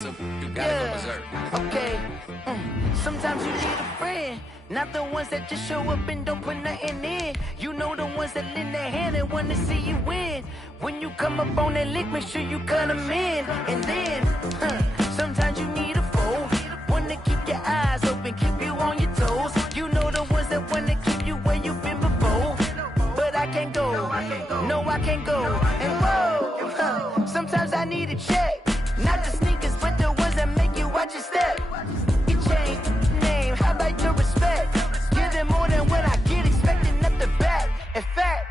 You gotta go berserk. Okay. Sometimes you need a friend, not the ones that just show up and don't put nothing in. You know the ones that lend their hand and wanna see you win. When you come up on that lick, make sure you cut them in. And then, sometimes you need a foe, one to keep your eyes open, keep you on your toes. You know the ones that wanna keep you where you've been before. But I can't go, no I can't go. And whoa, sometimes I need a check, not the sneakers but the ones that make you watch your step. You change name, how about your respect? Give them more than what I get, expecting up the back. In fact,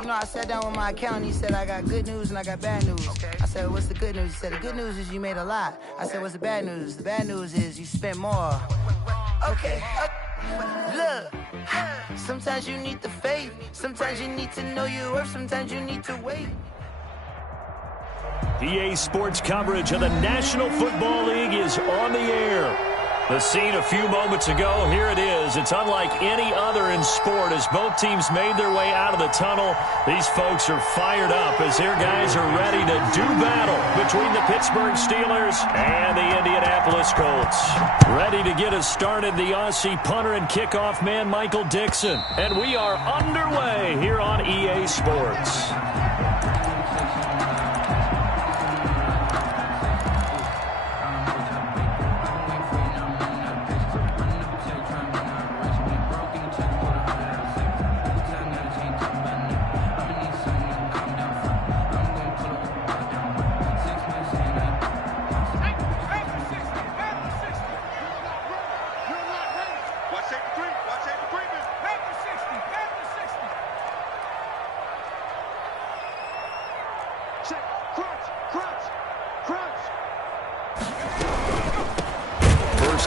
you know, I sat down with my accountant, he said I got good news and I got bad news. I said, what's the good news? He said, the good news is you made a lot. I said, what's the bad news? The bad news is you spent more. Okay. Look, sometimes you need the faith, sometimes you need to know your worth, sometimes you need to wait. EA Sports coverage of the National Football League is on the air. The scene a few moments ago, here it is. It's unlike any other in sport as both teams made their way out of the tunnel. These folks are fired up as their guys are ready to do battle between the Pittsburgh Steelers and the Indianapolis Colts. Ready to get us started, the Aussie punter and kickoff man, Michael Dixon. And we are underway here on EA Sports.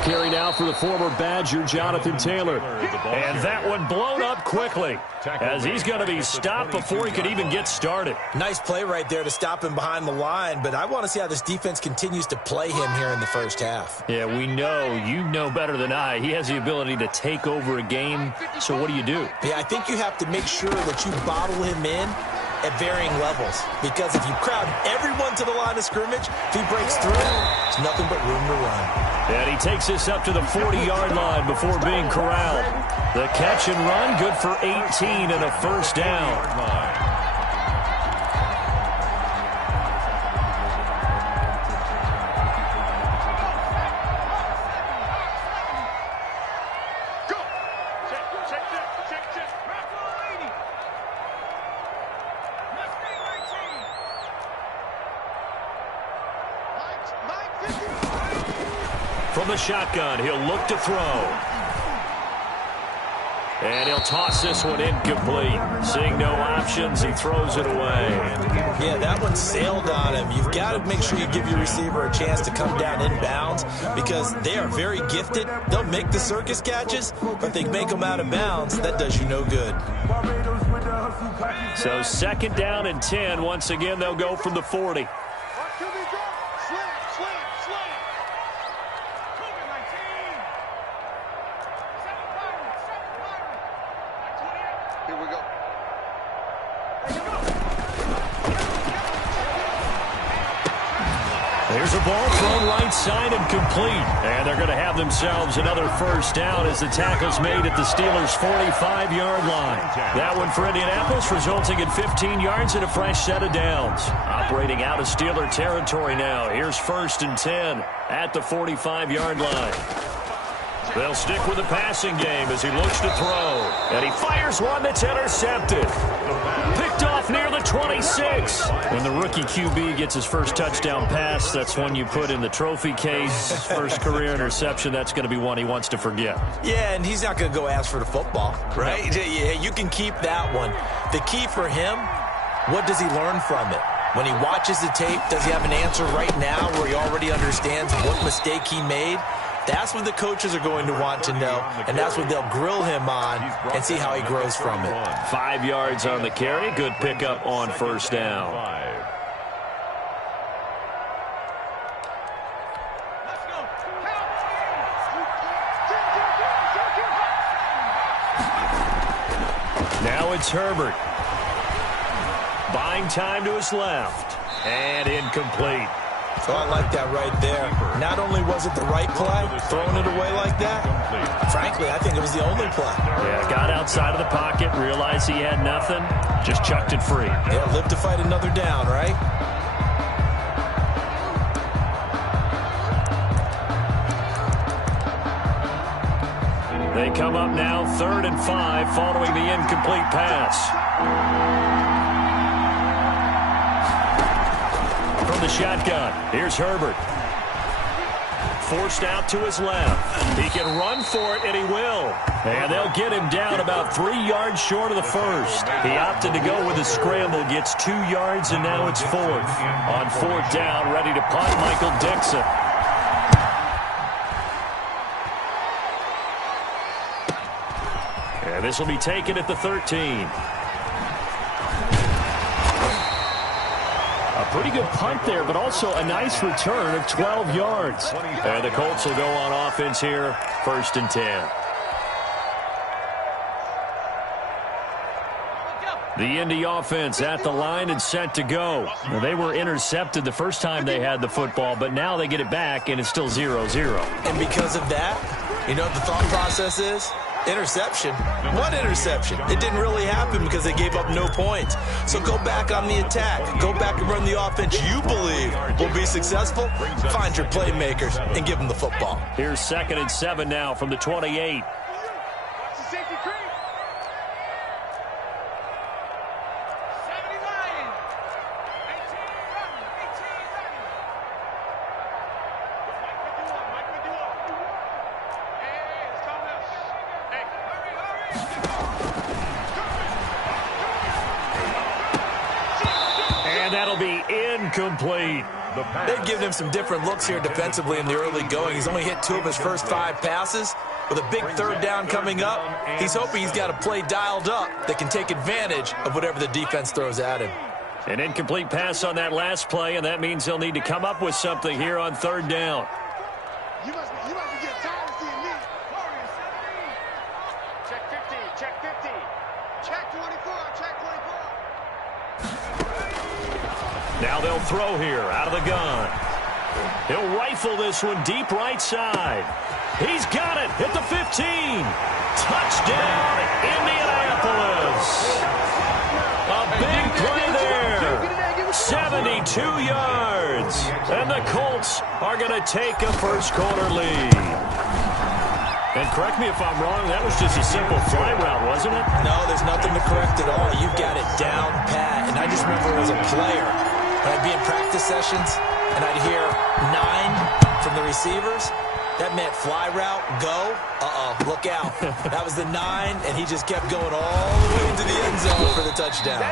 Carry now for the former Badger, Jonathan Taylor. And that one blown up quickly as he's going to be stopped before he could even get started. Nice play right there to stop him behind the line, but I want to see how this defense continues to play him here in the first half. Yeah, we know. You know better than I. He has the ability to take over a game, so what do you do? Yeah, I think you have to make sure that you bottle him in at varying levels, because if you crowd everyone to the line of scrimmage, if he breaks through, there's nothing but room to run. And he takes this up to the 40-yard line before being corralled. The catch and run, good for 18 and a first down. From the shotgun, he'll look to throw. And he'll toss this one incomplete. Seeing no options, he throws it away. Yeah, that one sailed on him. You've got to make sure you give your receiver a chance to come down inbounds because they are very gifted. They'll make the circus catches, but they make them out of bounds. That does you no good. So second down and 10. Once again, they'll go from the 40. There's a ball thrown right side and complete. And they're going to have themselves another first down as the tackle's made at the Steelers' 45-yard line. That one for Indianapolis resulting in 15 yards and a fresh set of downs. Operating out of Steeler territory now. Here's first and 10 at the 45-yard line. They'll stick with the passing game as he looks to throw. And he fires one that's intercepted. Picked off near the 26. When the rookie QB gets his first touchdown pass, that's one you put in the trophy case. First career interception, that's going to be one he wants to forget. Yeah, and he's not going to go ask for the football, right? Yeah, you can keep that one. The key for him, what does he learn from it? When he watches the tape, does he have an answer right now where he already understands what mistake he made? That's what the coaches are going to want to know, and that's what they'll grill him on and see how he grows from it. 5 yards on the carry. Good pickup on first down. Now it's Herbert. Buying time to his left. And incomplete. So I like that right there. Not only was it the right play, throwing it away like that, frankly, I think it was the only play. Yeah, got outside of the pocket, realized he had nothing, just chucked it free. Yeah, live to fight another down, right? They come up now 3rd and 5 following the incomplete pass. From the shotgun, here's Herbert. Forced out to his left. He can run for it, and he will. And they'll get him down about 3 yards short of the first. He opted to go with a scramble, gets 2 yards, and now it's 4th. On 4th down, ready to punt, Michael Dixon. And this will be taken at the 13. A pretty good punt there, but also a nice return of 12 yards. And the Colts will go on offense here, 1st and 10. The Indy offense at the line and set to go. Well, they were intercepted the first time they had the football, but now they get it back, and it's still 0-0. And because of that, you know what the thought process is? Interception. What interception? It didn't really happen because they gave up no points. So go back on the attack. Go back and run the offense you believe will be successful. Find your playmakers and give them the football. Here's 2nd and 7 now from the 28. Complete. They've given him some different looks here defensively in the early going. He's only hit 2 of his first 5 passes. With a big 3rd down coming up, he's hoping he's got a play dialed up that can take advantage of whatever the defense throws at him. An incomplete pass on that last play, and that means they'll need to come up with something here on 3rd down. You must be getting tired of seeing me. Check 50, check 50. Check 24, check 24. Now they'll throw here out of the gun. He'll rifle this one deep right side. He's got it at the 15. Touchdown, Indianapolis. A big play there. 72 yards. And the Colts are going to take a first-quarter lead. And correct me if I'm wrong, that was just a simple fly route, wasn't it? No, there's nothing to correct at all. You've got it down pat. And I just remember as a player, when I'd be in practice sessions and I'd hear 9 from the receivers, that meant fly route, go, look out. That was the 9, and he just kept going all the way into the end zone for the touchdown.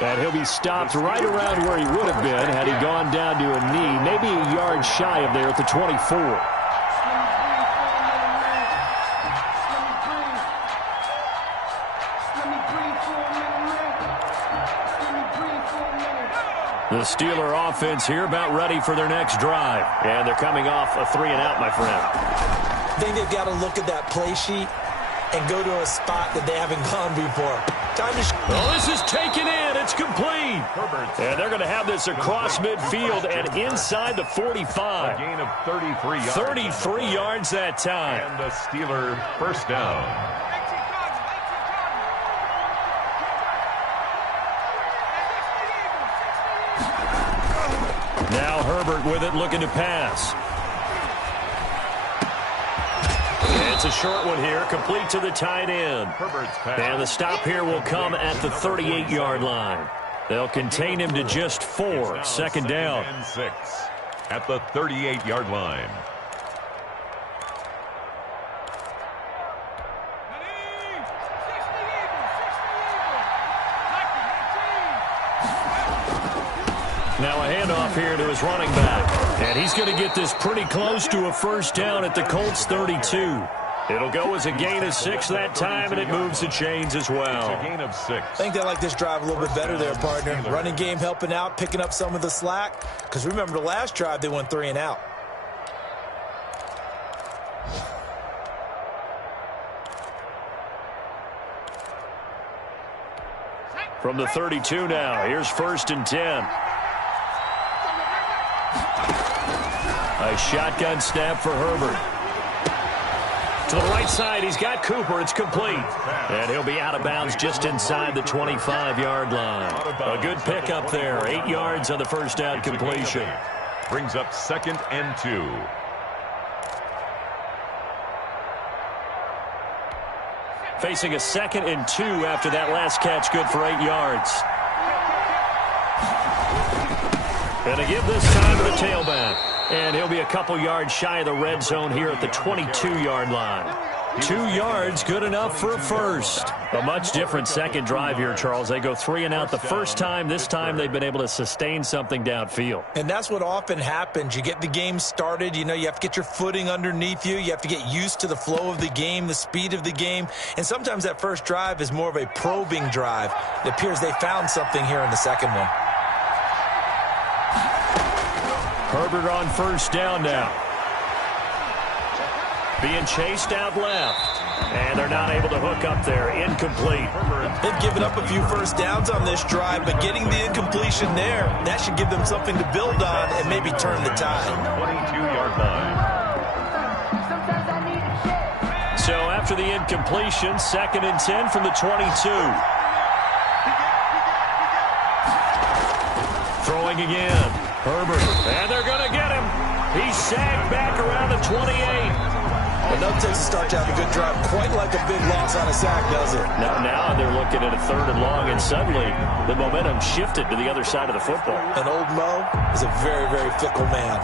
And he'll be stopped right around where he would have been had he gone down to a knee, maybe a yard shy of there at the 24. The Steeler offense here about ready for their next drive. And they're coming off a 3-and-out, my friend. I think they've got to look at that play sheet and go to a spot that they haven't gone before. Time to well, this is taken in. It's complete. And they're going to have this across midfield and inside the 45. A gain of 33 yards. 33 yards that time. And the Steeler first down. Now Herbert with it, looking to pass. It's a short one here, complete to the tight end. And the stop here will come at the 38-yard line. They'll contain him to just 4, 2nd down. And 6 at the 38-yard line. Now a handoff here to his running back. And he's going to get this pretty close to a first down at the Colts 32. It'll go as a gain of 6 that time, and it moves the chains as well. It's a gain of 6. I think they like this drive a little bit better there, partner. Running game helping out, picking up some of the slack. Because remember the last drive, they went 3-and-out. From the 32 now, here's 1st and 10. A shotgun snap for Herbert. To the right side, he's got Cooper. It's complete. And he'll be out of bounds just inside the 25-yard line. A good pickup there. 8 yards on the first down completion. Brings up 2nd and 2. Facing a 2nd and 2 after that last catch, good for 8 yards. And to give this time to the tailback. And he'll be a couple yards shy of the red zone here at the 22-yard line. 2 yards, good enough for a first. A much different second drive here, Charles. They go 3 and out the first time. This time they've been able to sustain something downfield. And that's what often happens. You get the game started. You know, you have to get your footing underneath you. You have to get used to the flow of the game, the speed of the game. And sometimes that first drive is more of a probing drive. It appears they found something here in the second one. Herbert on first down now. Being chased out left. And they're not able to hook up there. Incomplete. They've given up a few first downs on this drive, but getting the incompletion there, that should give them something to build on and maybe turn the tide. 22-yard line. So after the incompletion, 2nd and 10 from the 22. Throwing again. Herbert. And they're going to get him. He's sagged back around the 28. Enough takes to start to have a good drive. Quite like a big loss on a sack, does it? Now they're looking at a 3rd and long, and suddenly the momentum shifted to the other side of the football. And old Mo is a very, very fickle man.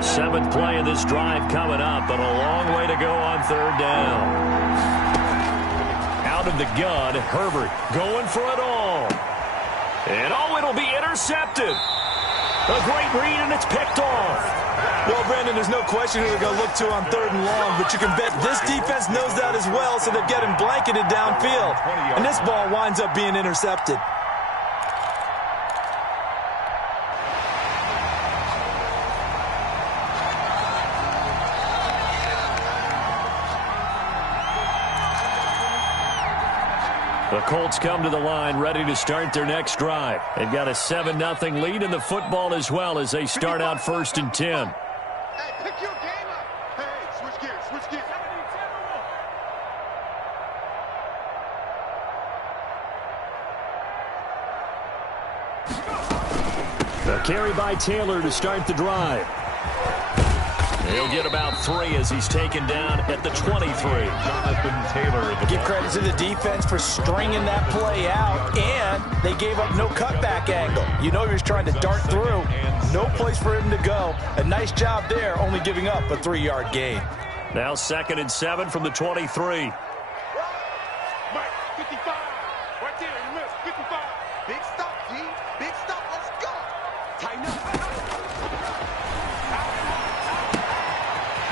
Seventh play of this drive coming up, but a long way to go on 3rd down. Out of the gun, Herbert going for it all. And it'll be intercepted. A great read, and it's picked off. Well, Brandon, there's no question who they're going to look to on 3rd and long, but you can bet this defense knows that as well, so they're getting blanketed downfield. And this ball winds up being intercepted. The Colts come to the line ready to start their next drive. They've got a 7-0 lead in the football as well as they start out 1st and 10. Hey, pick your game up. Hey, switch gears, switch gears. The carry by Taylor to start the drive. He'll get about 3 as he's taken down at the 23. Jonathan Taylor. Give credit to the defense for stringing that play out, and they gave up no cutback angle. You know he was trying to dart through. No place for him to go. A nice job there, only giving up a 3-yard gain. Now 2nd and 7 from the 23. Mike, 55. Right there, you missed. 55. Big stop, G. Big stop. Let's go. Tighten up.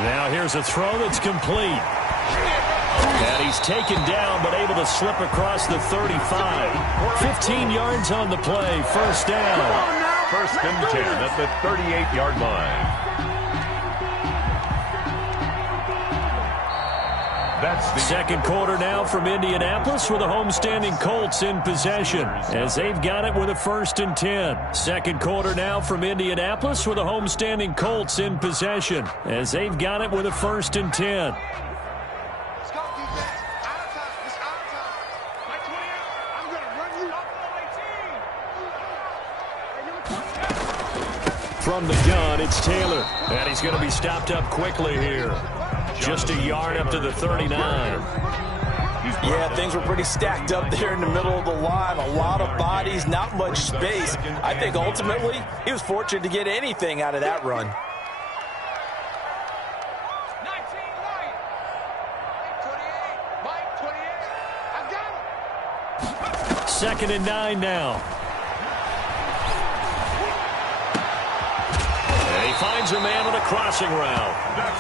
Now here's a throw that's complete. And he's taken down but able to slip across the 35. 15 yards on the play. First down. 1st and 10 at the 38-yard line. That's the second quarter now from Indianapolis with the homestanding Colts in possession as they've got it with a 1st and 10. Second quarter now from Indianapolis with the homestanding Colts in possession as they've got it with a 1st and 10. Let's go, defense. Out of time. It's out of time. Mike 28. I'm going to run you up on 18. From the gun, it's Taylor. And he's going to be stopped up quickly here. Just a yard up to the 39. Yeah, things were pretty stacked up there in the middle of the line. A lot of bodies, not much space. I think ultimately he was fortunate to get anything out of that run. 19, Mike. Mike 28. I got him. 2nd and 9 now. Finds a man on a crossing route.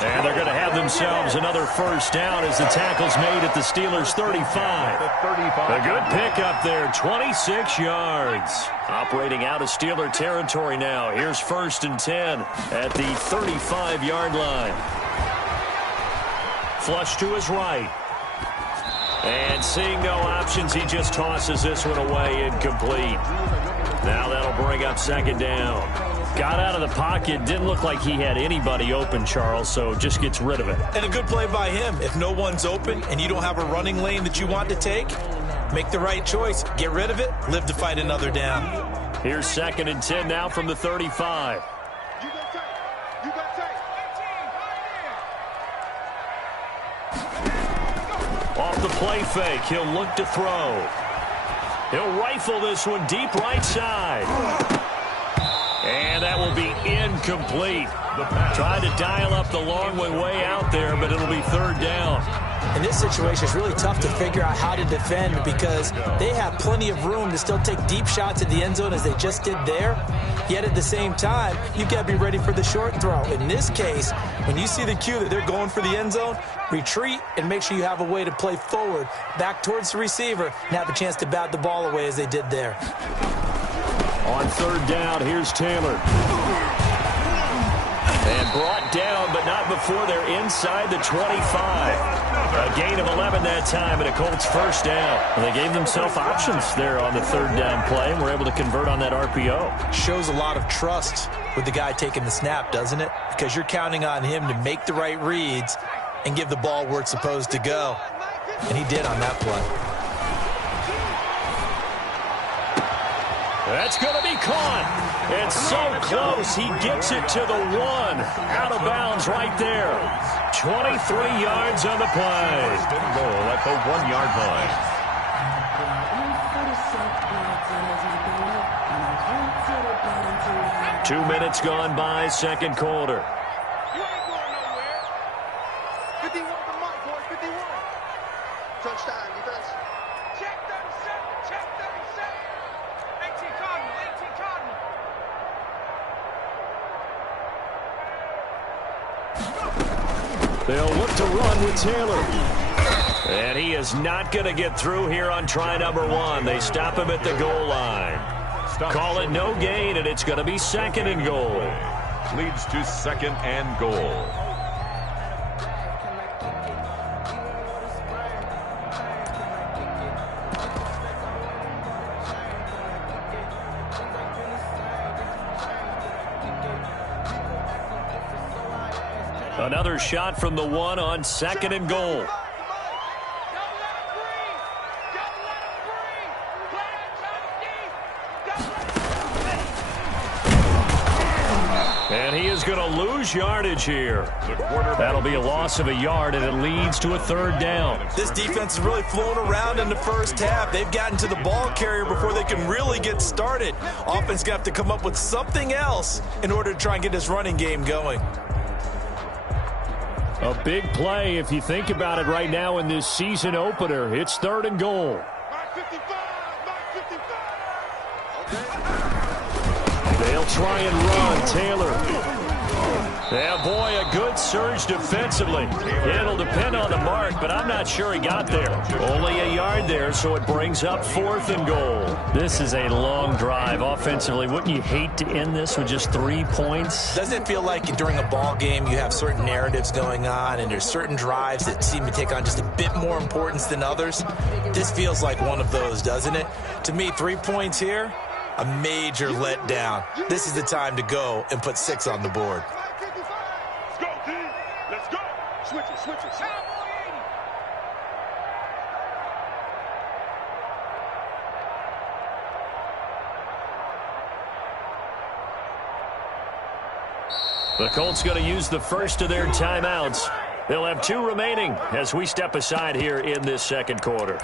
And they're going to have themselves another first down as the tackle's made at the Steelers' 35. A good pickup there, 26 yards. Operating out of Steeler territory now. Here's 1st and 10 at the 35-yard line. Flush to his right. And seeing no options, he just tosses this one away, incomplete. Now that'll bring up second down. Got out of the pocket, didn't look like he had anybody open, Charles, so just gets rid of it. And a good play by him. If no one's open and you don't have a running lane that you want to take, make the right choice. Get rid of it, live to fight another down. Here's 2nd and 10 now from the 35. Off the play fake, he'll look to throw. He'll rifle this one deep right side. And that will be incomplete. Tried to dial up the long way out there, but it'll be 3rd down. In this situation, it's really tough to figure out how to defend because they have plenty of room to still take deep shots at the end zone as they just did there. Yet at the same time, you've got to be ready for the short throw. In this case, when you see the cue that they're going for the end zone, retreat and make sure you have a way to play forward, back towards the receiver, and have a chance to bat the ball away as they did there. On 3rd down, here's Taylor. And brought down, but not before they're inside the 25. A gain of 11 that time, and a Colts 1st down. And they gave themselves options there on the 3rd down play, and were able to convert on that RPO. Shows a lot of trust with the guy taking the snap, doesn't it? Because you're counting on him to make the right reads and give the ball where it's supposed to go. And he did on that play. That's going to be caught. It's so close. He gets it to the 1. Out of bounds right there. 23 yards on the play. First and goal at the 1-yard line. Two minutes gone by, 2nd quarter. You ain't going nowhere. 51 to Mike, boys. 51. Touchdown, defense. Check 37. Check 37. 18 Cardinal. 18 Cardinal. They'll look to run with Taylor. And he is not going to get through here on try number 1. They stop him at the goal line. Call it no gain, and it's going to be 2nd and goal. Leads to 2nd and goal. Another shot from the 1 on 2nd and goal. And he is going to lose yardage here. That'll be a loss of a yard, and it leads to a 3rd down. This defense is really flown around in the first half. They've gotten to the ball carrier before they can really get started. Offense got to come up with something else in order to try and get this running game going. A big play if you think about it right now in this season opener. It's 3rd and goal. Mark 55. Mark 55. They'll try and run. Taylor. Yeah, boy, a good surge defensively. It'll depend on the mark, but I'm not sure he got there. Only a yard there, so it brings up 4th and goal. This is a long drive offensively. Wouldn't you hate to end this with just 3 points? Doesn't it feel like during a ball game you have certain narratives going on and there's certain drives that seem to take on just a bit more importance than others? This feels like one of those, doesn't it? To me, 3 points here, a major letdown. This is the time to go and put 6 on the board. Let's go, D. Let's go. Switch it, switch it. The Colts going to use the first of their timeouts. They'll have 2 remaining as we step aside here in this 2nd quarter.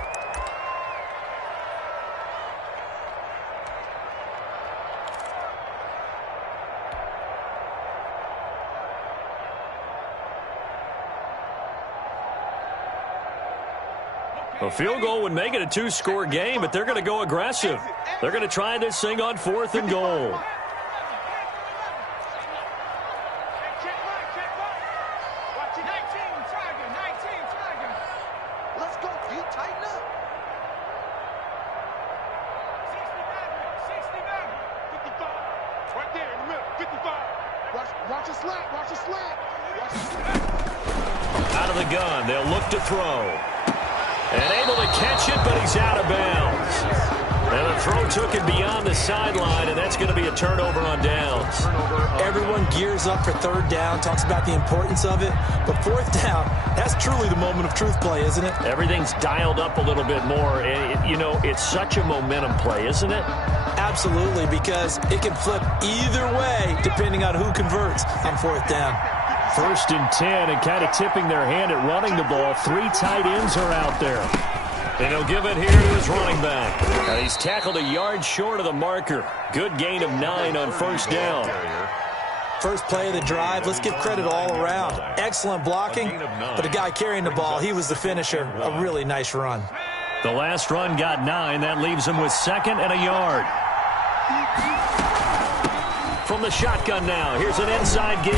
A field goal would make it a 2-score game, but they're going to go aggressive. They're going to try this thing on 4th and goal. Let's go, D. Tighten up. 55. Right there in the middle. 55. Watch a slant. Watch a slant. Watch a slant. Out of the gun, they'll look to throw. And able to catch it, but he's out of bounds. And the throw took it beyond the sideline, and that's going to be a turnover on downs. Everyone gears up for third down, talks about the importance of it. But fourth down, that's truly the moment of truth play, isn't it? Everything's dialed up a little bit more. And, you know, it's such a momentum play, isn't it? Absolutely, because it can flip either way depending on who converts on fourth down. 1st and 10, and kind of tipping their hand at running the ball. 3 tight ends are out there. And he'll give it here to his running back. Now he's tackled a yard short of the marker. Good gain of 9 on 1st down. First play of the drive, let's give credit all around. Excellent blocking, but the guy carrying the ball, he was the finisher. A really nice run. The last run got 9. That leaves him with 2nd and a yard. From the shotgun now, here's an inside give.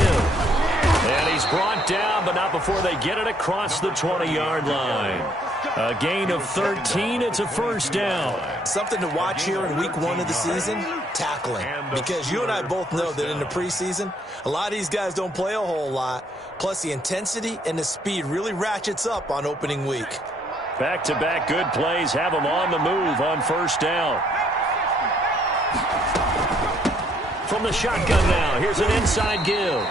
And he's brought down, but not before they get it across the 20-yard line. A gain of 13. It's a 1st down. Something to watch here in week 1 of the season, tackling. Because you and I both know that in the preseason, a lot of these guys don't play a whole lot. Plus, the intensity and the speed really ratchets up on opening week. Back-to-back good plays have him on the move on 1st down. From the shotgun now, here's an inside give.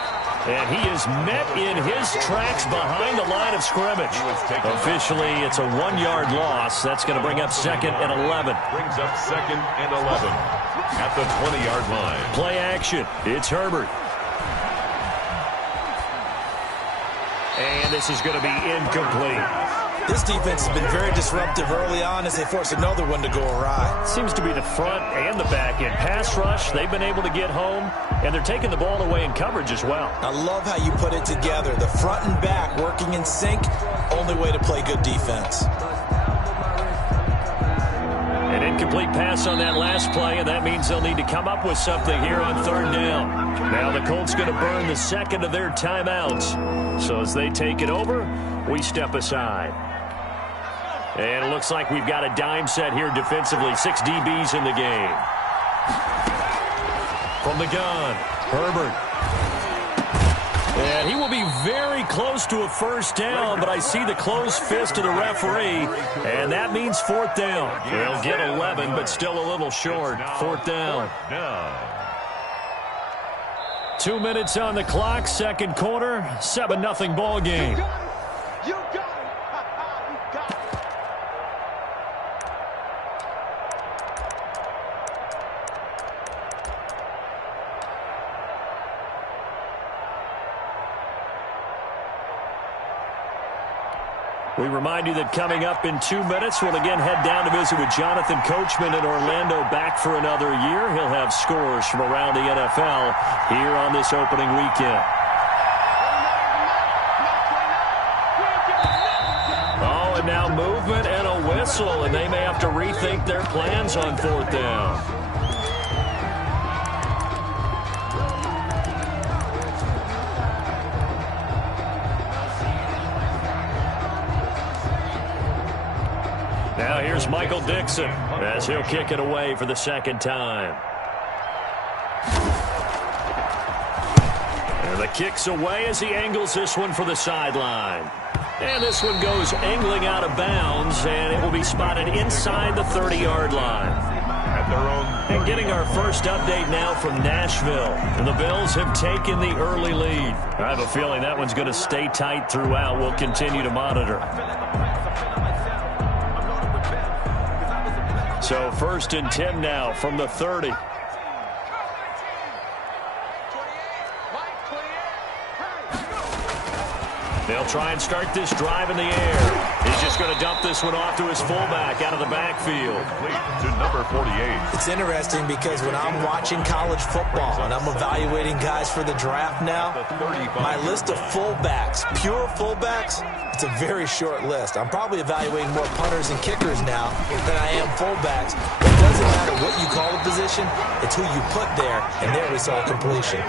And he is met in his tracks behind the line of scrimmage. Officially, it's a 1-yard loss. That's going to bring up 2nd and 11. Brings up 2nd and 11 at the 20-yard line. Play action. It's Herbert. And this is going to be incomplete. This defense has been very disruptive early on as they force another one to go awry. Seems to be the front and the back end. Pass rush, they've been able to get home, and they're taking the ball away in coverage as well. I love how you put it together. The front and back working in sync, only way to play good defense. An incomplete pass on that last play, and that means they'll need to come up with something here on 3rd down. Now the Colts going to burn the 2nd of their timeouts. So as they take it over, we step aside. And it looks like we've got a dime set here defensively. 6 DBs in the game. From the gun, Herbert. And he will be very close to a 1st down, but I see the closed fist of the referee, and that means 4th down. They'll get 11, but still a little short. 4th down. 2 minutes on the clock, 2nd quarter, 7-0 ball game. You got it. We remind you that coming up in 2 minutes, we'll again head down to visit with Jonathan Coachman in Orlando, back for another year. He'll have scores from around the NFL here on this opening weekend. Oh, and now movement and a whistle, and they may have to rethink their plans on 4th down. Now here's Michael Dixon as he'll kick it away for the 2nd time. And the kick's away as he angles this one for the sideline. And this one goes angling out of bounds, and it will be spotted inside the 30-yard line. At their own. And getting our first update now from Nashville. And the Bills have taken the early lead. I have a feeling that one's going to stay tight throughout. We'll continue to monitor. So 1st and 10 now from the 30. They'll try and start this drive in the air. He's just going to dump this one off to his fullback out of the backfield. To number 48. It's interesting because when I'm watching college football and I'm evaluating guys for the draft now, my list of fullbacks, pure fullbacks, it's a very short list. I'm probably evaluating more punters and kickers now than I am fullbacks. It doesn't matter what you call a position, it's who you put there, and there we saw completion.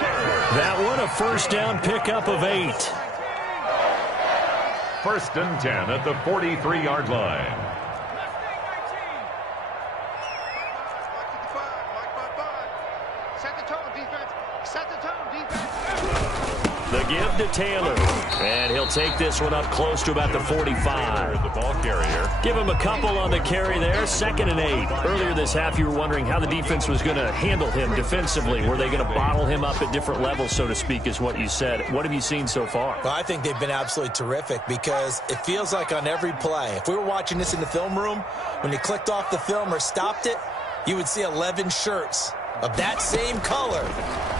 That one a 1st down pickup of 8. 1st and 10 at the 43-yard line. Set the tone, defense. Set the tone, defense. The give to Taylor. And he'll take this one up close to about the 45. The ball carrier. Give him a couple on the carry there. 2nd and 8. Earlier this half, you were wondering how the defense was going to handle him defensively. Were they going to bottle him up at different levels, so to speak, is what you said. What have you seen so far? Well, I think they've been absolutely terrific because it feels like on every play, if we were watching this in the film room, when you clicked off the film or stopped it, you would see 11 shirts of that same color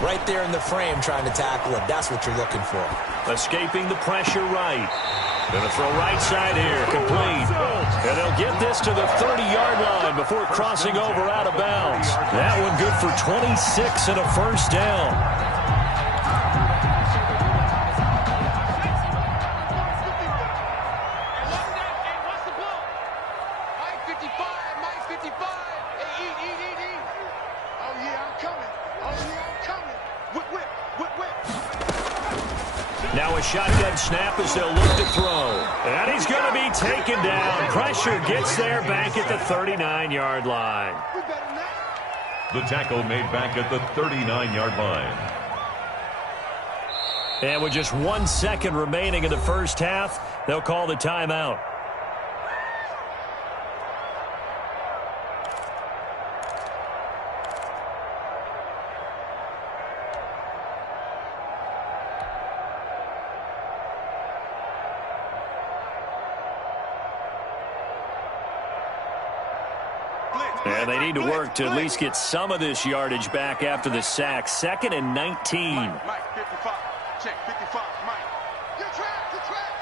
right there in the frame trying to tackle it. That's what you're looking for. Escaping the pressure right. Going to throw right side here, complete. And they'll get this to the 30-yard line before crossing over out of bounds. That one good for 26 and a first down. Now a shotgun snap as they'll look to throw. And he's going to be taken down. Pressure gets there back at the 39-yard line. The tackle made back at the 39-yard line. And with just 1 second remaining in the first half, they'll call the timeout. And they need to work to at least get some of this yardage back after the sack. 2nd and 19. Mike, 55. Check, 55. Mike. Your track, your track.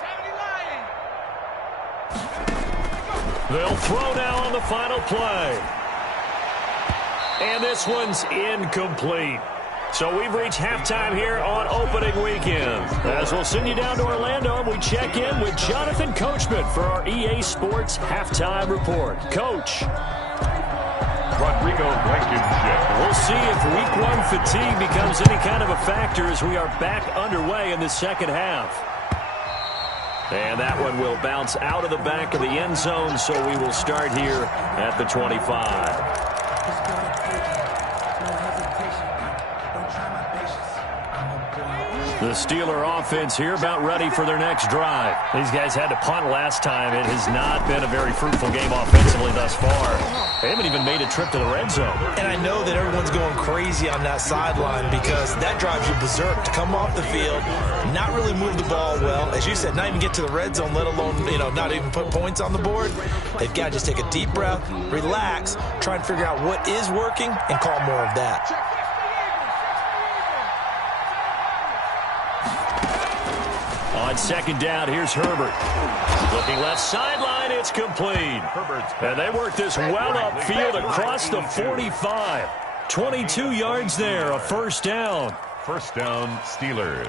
70 Lions. They'll throw now on the final play. And this one's incomplete. So we've reached halftime here on opening weekend. As we'll send you down to Orlando, and we check in with Jonathan Coachman for our EA Sports Halftime Report. Coach. Rodrigo Blankenship. We'll see if week 1 fatigue becomes any kind of a factor as we are back underway in the second half. And that one will bounce out of the back of the end zone, so we will start here at the 25. The Steeler offense here about ready for their next drive. These guys had to punt last time. It has not been a very fruitful game offensively thus far. They haven't even made a trip to the red zone. And I know that everyone's going crazy on that sideline because that drives you berserk to come off the field, not really move the ball well. As you said, not even get to the red zone, let alone, not even put points on the board. They've got to just take a deep breath, relax, try and figure out what is working, and call more of that. On 2nd down, here's Herbert. Looking left sideline, it's complete. And they work this well upfield across the 45. 22 yards there, a first down. First down, Steelers.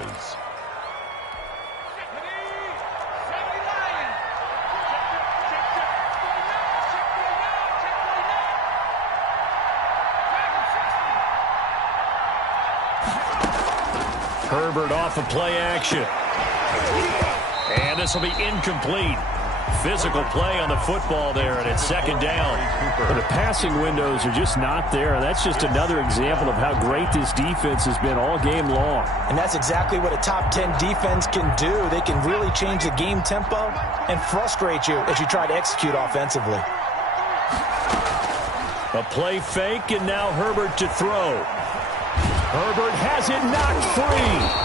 Herbert off of play action. And this will be incomplete. Physical play on the football there, and it's 2nd down. But the passing windows are just not there. That's just another example of how great this defense has been all game long. And that's exactly what a top 10 defense can do. They can really change the game tempo and frustrate you as you try to execute offensively. A play fake, and now Herbert to throw. Herbert has it knocked free.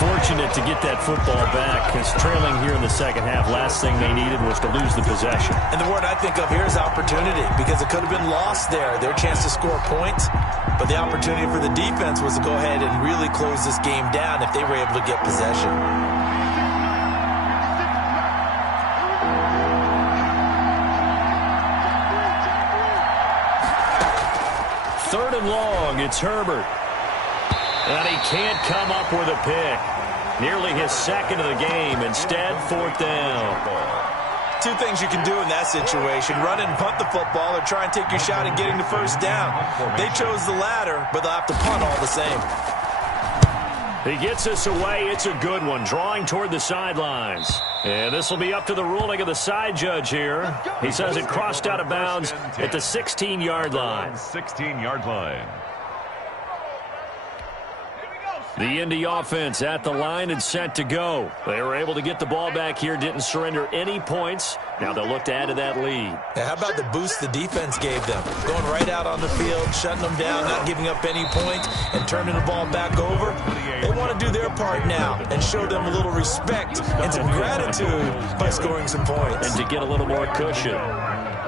Fortunate to get that football back, because trailing here in the second half, last thing they needed was to lose the possession. And the word I think of here is opportunity, because it could have been lost there. Their chance to score points, but the opportunity for the defense was to go ahead and really close this game down if they were able to get possession. Third and long, it's Herbert. And he can't come up with a pick. Nearly his second of the game. Instead, 4th down. Two things you can do in that situation. Run and punt the football or try and take your shot at getting the first down. They chose the latter, but they'll have to punt all the same. He gets us away. It's a good one. Drawing toward the sidelines. And this will be up to the ruling of the side judge here. He says it crossed out of bounds at the 16-yard line. 16-yard line. The Indy offense at the line and set to go. They were able to get the ball back here, didn't surrender any points. Now they'll look to add to that lead. Yeah, how about the boost the defense gave them? Going right out on the field, shutting them down, not giving up any points, and turning the ball back over. They want to do their part now and show them a little respect and some gratitude by scoring some points. And to get a little more cushion.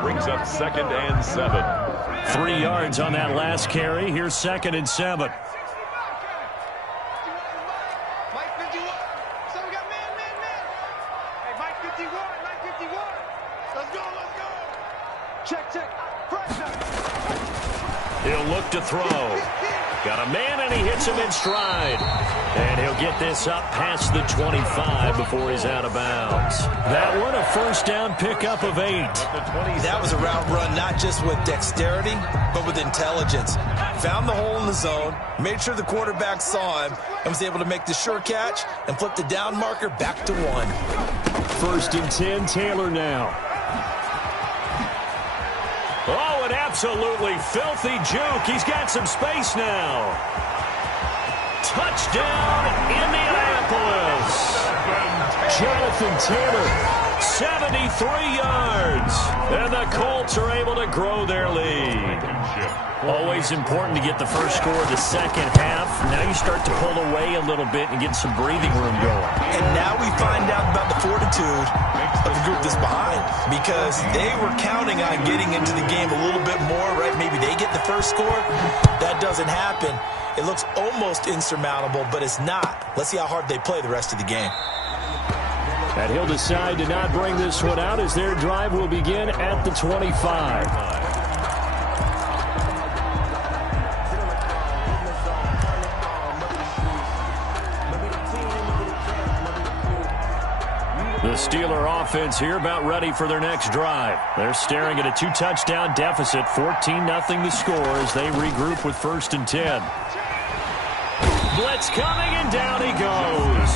Brings up 2nd and 7. 3 yards on that last carry. Here's 2nd and 7. He'll look to throw. Got a man, and he hits him in stride. And he'll get this up past the 25 before he's out of bounds. That one, a first down pickup of 8. That was a route run not just with dexterity, but with intelligence. Found the hole in the zone, made sure the quarterback saw him, and was able to make the sure catch and flip the down marker back to 1. 1st and 10, Taylor now. Oh, an absolutely filthy juke. He's got some space now. Touchdown, Indianapolis. Jonathan Taylor, 73 yards. And the Colts are able to grow their lead. Always important to get the first score of the second half. Now you start to pull away a little bit and get some breathing room going. And now we find out about the fortitude of the group that's behind, because they were counting on getting into the game a little bit more, right? Maybe they get the first score. That doesn't happen. It looks almost insurmountable, but it's not. Let's see how hard they play the rest of the game. And he'll decide to not bring this one out as their drive will begin at the 25. The Steeler offense here about ready for their next drive. They're staring at a 2-touchdown deficit, 14-0 the score as they regroup with 1st and 10. Blitz coming, and down he goes.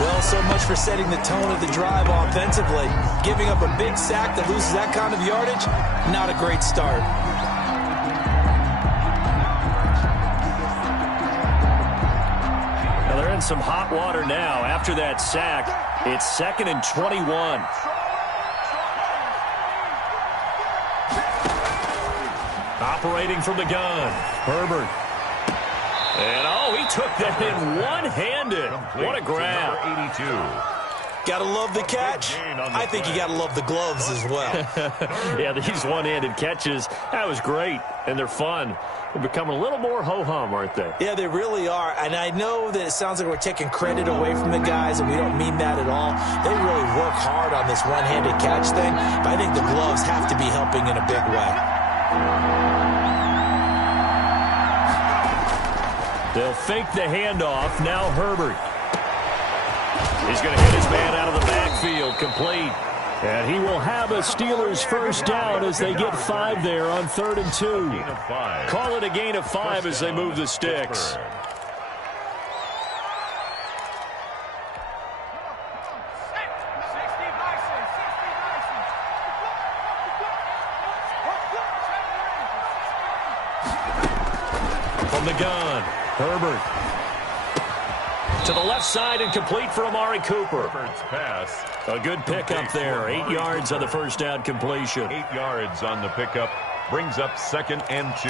Well, so much for setting the tone of the drive offensively. Giving up a big sack that loses that kind of yardage, not a great start. Now they're in some hot water now after that sack. It's 2nd and 21. Operating from the gun, Herbert. And, oh, he took that in one-handed. What a grab. 82. Gotta love the catch. I think you gotta love the gloves as well. Yeah, these one-handed catches, that was great, and they're fun. They're becoming a little more ho-hum, aren't they? Yeah, they really are. And I know that it sounds like we're taking credit away from the guys, and we don't mean that at all. They really work hard on this one-handed catch thing, but I think the gloves have to be helping in a big way. They'll fake the handoff. Now Herbert. He's going to hit his man out of the backfield, complete. And he will have a Steelers first down as they get 5 there on 3rd and 2. Call it a gain of 5 as they move the sticks. From the gun, Herbert. To the left side and complete for Amari Cooper. Pass. A good pickup there. 8 yards on the first down completion. 8 yards on the pickup. Brings up 2nd and 2.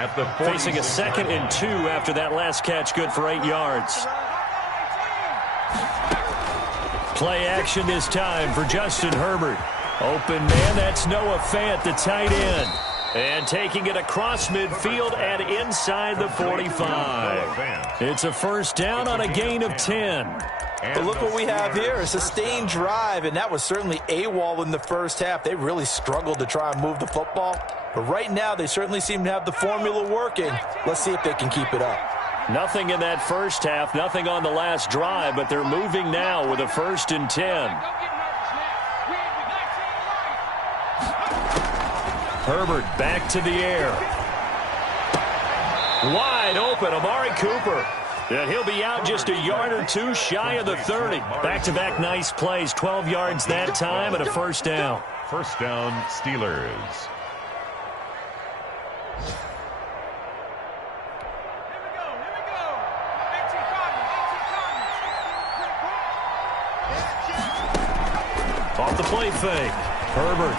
At the facing a 2nd and 2 after that last catch. Good for 8 yards. Play action this time for Justin Herbert. Open man, that's Noah Fant, the tight end. And taking it across midfield and inside the 45. It's a first down on a gain of 10. But look what we have here, a sustained drive, and that was certainly AWOL in the first half. They really struggled to try and move the football. But right now, they certainly seem to have the formula working. Let's see if they can keep it up. Nothing in that first half, nothing on the last drive, but they're moving now with a 1st and 10. Herbert back to the air. Wide open, Amari Cooper. And he'll be out just a yard or two shy of the 30. Back-to-back nice plays, 12 yards that time and a first down. First down, Steelers. Off the play fake. Herbert.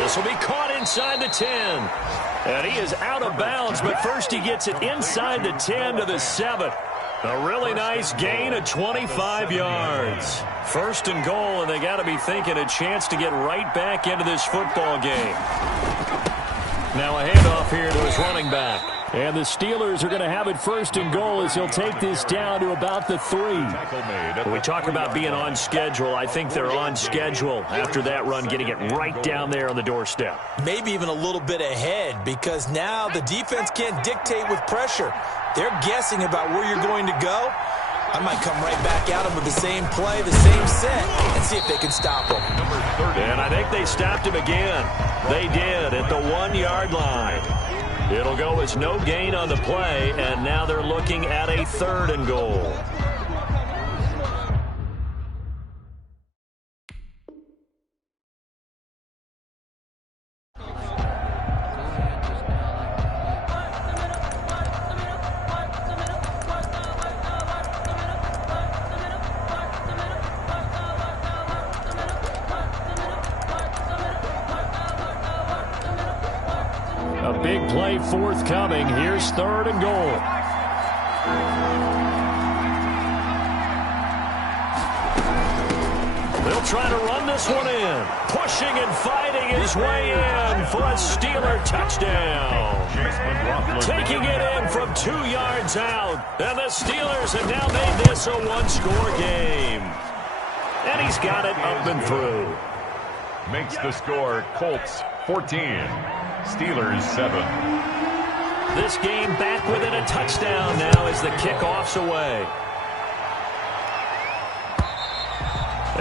This will be caught inside the 10. And he is out of bounds, but first he gets it inside the 10 to the 7. A really nice gain of 25 yards. First and goal, and they got to be thinking a chance to get right back into this football game. Now a handoff here to his running back. And the Steelers are going to have it first and goal as he'll take this down to about the 3. When we talk about being on schedule, I think they're on schedule after that run, getting it right down there on the doorstep. Maybe even a little bit ahead, because now the defense can't dictate with pressure. They're guessing about where you're going to go. I might come right back at them with the same play, the same set, and see if they can stop them. And I think they stopped him again. They did at the 1-yard line. It'll go as no gain on the play, and now they're looking at a 3rd and goal. A big play forthcoming. Here's 3rd and goal. They'll try to run this one in. Pushing and fighting his way in for a Steeler touchdown. Taking it in from 2 yards out. And the Steelers have now made this a 1-score game. And he's got it up and through. Makes the score Colts 14. Steelers 7. This game back within a touchdown now as the kickoff's away.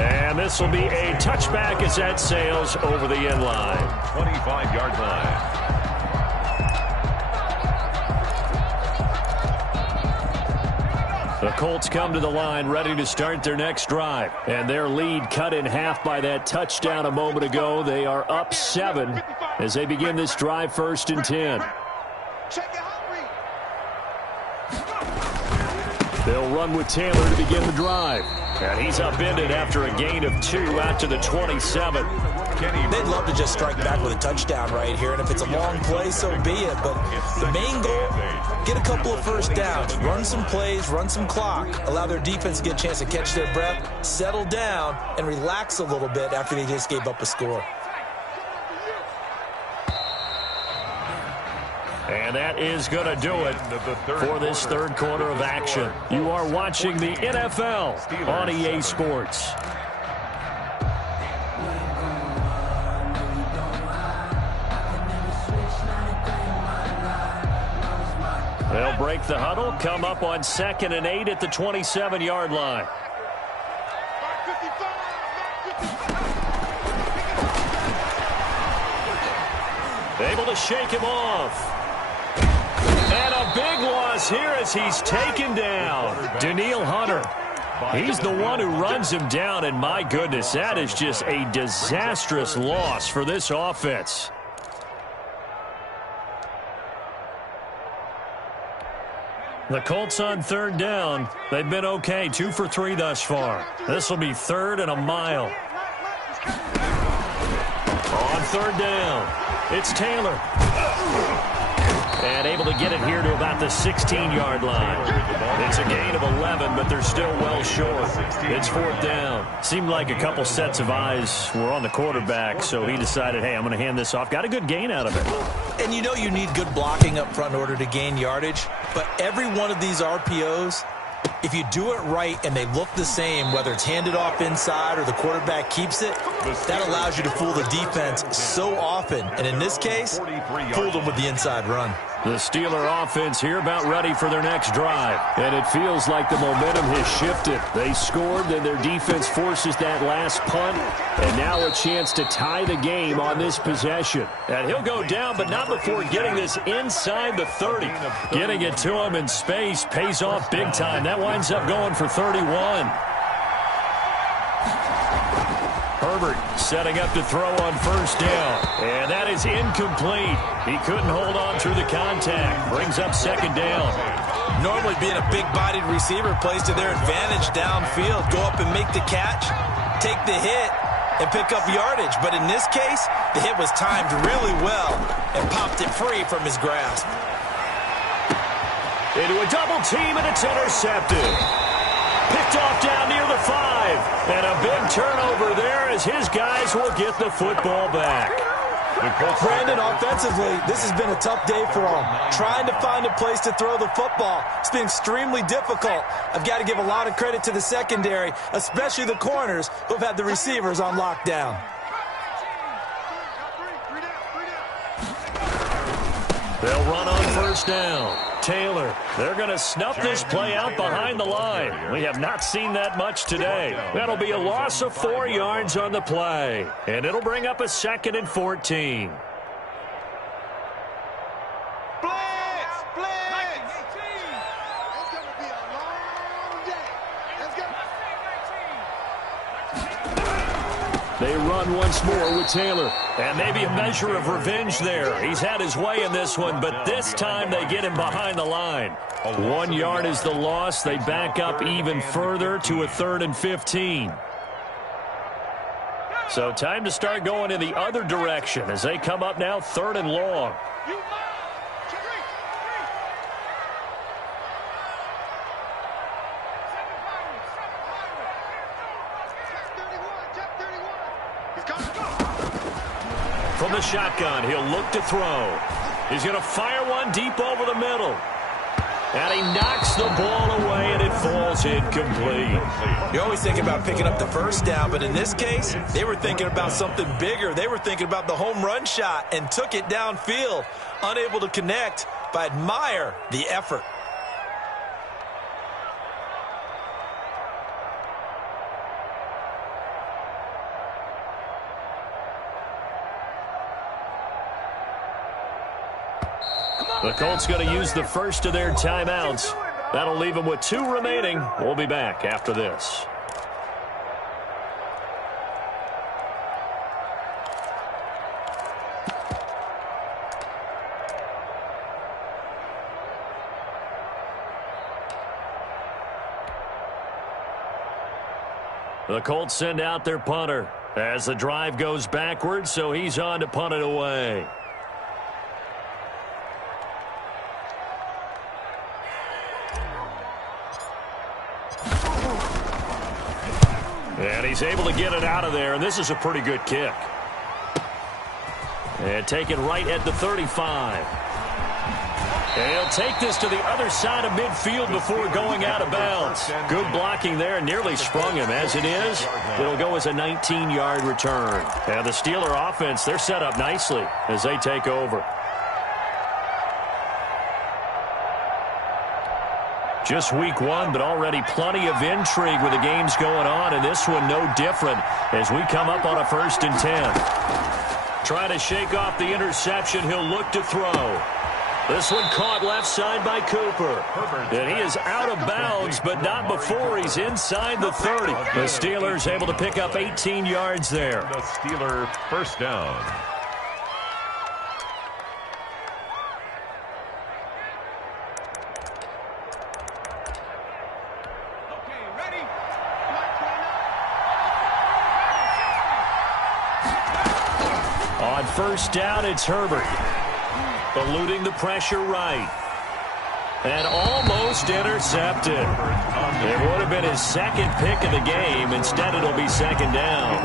And this will be a touchback as that sails over the end line. 25-yard line. The Colts come to the line ready to start their next drive. And their lead cut in half by that touchdown a moment ago. They are up 7 as they begin this drive 1st and 10. They'll run with Taylor to begin the drive. And he's upended after a gain of 2 out to the 27. They'd love to just strike back with a touchdown right here, and if it's a long play, so be it. But the main goal, get a couple of first downs, run some plays, run some clock, allow their defense to get a chance to catch their breath, settle down, and relax a little bit after they just gave up a score. And that is going to do it for this 3rd quarter of action. You are watching the NFL on EA Sports. They'll break the huddle, come up on 2nd and 8 at the 27-yard line. Able to shake him off. And a big loss here as he's taken down. Danielle Hunter. He's the one who runs him down, and my goodness, that is just a disastrous loss for this offense. The Colts on 3rd down. They've been okay, 2 for 3 thus far. This will be 3rd and a mile. On 3rd down, it's Taylor. And able to get it here to about the 16-yard line. It's a gain of 11, but they're still well short. It's 4th down. Seemed like a couple sets of eyes were on the quarterback, so he decided, hey, I'm going to hand this off. Got a good gain out of it. And you know you need good blocking up front in order to gain yardage, but every one of these RPOs, if you do it right and they look the same, whether it's handed off inside or the quarterback keeps it, That allows you to fool the defense so often. And in this case, fooled them with the inside run. The Steeler offense here about ready for their next drive. And it feels like the momentum has shifted. They scored, then their defense forces that last punt. And now a chance to tie the game on this possession. And he'll go down, but not before getting this inside the 30. Getting it to him in space pays off big time. That winds up going for 31. Herbert setting up to throw on first down. And that is incomplete. He couldn't hold on through the contact. Brings up second down. Normally being a big-bodied receiver plays to their advantage downfield. Go up and make the catch, take the hit, and pick up yardage. But in this case, the hit was timed really well and popped it free from his grasp. Into a double team, and it's intercepted. Picked off down near the 5. And a big turnover there as his guys will get the football back. Brandon, offensively, this has been a tough day for him. Trying to find a place to throw the football. It's been extremely difficult. I've got to give a lot of credit to the secondary, especially the corners who have had the receivers on lockdown. They'll run on first down. Taylor, they're going to snuff this play out behind the line. We have not seen that much today. That'll be a loss of 4 yards on the play. And it'll bring up a 2nd and 14. They run once more with Taylor. And maybe a measure of revenge there. He's had his way in this one, but this time they get him behind the line. 1 yard is the loss. They back up even further to a 3rd and 15. So time to start going in the other direction as they come up now 3rd and long. From the shotgun, he'll look to throw. He's going to fire one deep over the middle. And he knocks the ball away, and it falls incomplete. You're always thinking about picking up the first down, but in this case, they were thinking about something bigger. They were thinking about the home run shot and took it downfield. Unable to connect, but I admire the effort. The Colts going to use the first of their timeouts. That'll leave them with 2 remaining. We'll be back after this. The Colts send out their punter as the drive goes backwards, so he's on to punt it away. And he's able to get it out of there, and this is a pretty good kick. And taken right at the 35. And he'll take this to the other side of midfield before going out of bounds. Good blocking there, nearly sprung him. As it is, it'll go as a 19-yard return. And the Steeler offense, they're set up nicely as they take over. Just week 1, but already plenty of intrigue with the games going on, and this one no different as we come up on a 1st and 10. Trying to shake off the interception, he'll look to throw. This one caught left side by Cooper. And he is out of bounds, but not before he's inside the 30. The Steelers able to pick up 18 yards there. The Steeler first down. On first down, it's Herbert. Eluding the pressure right. And almost intercepted. It would have been his 2nd pick of the game. Instead, it'll be 2nd down.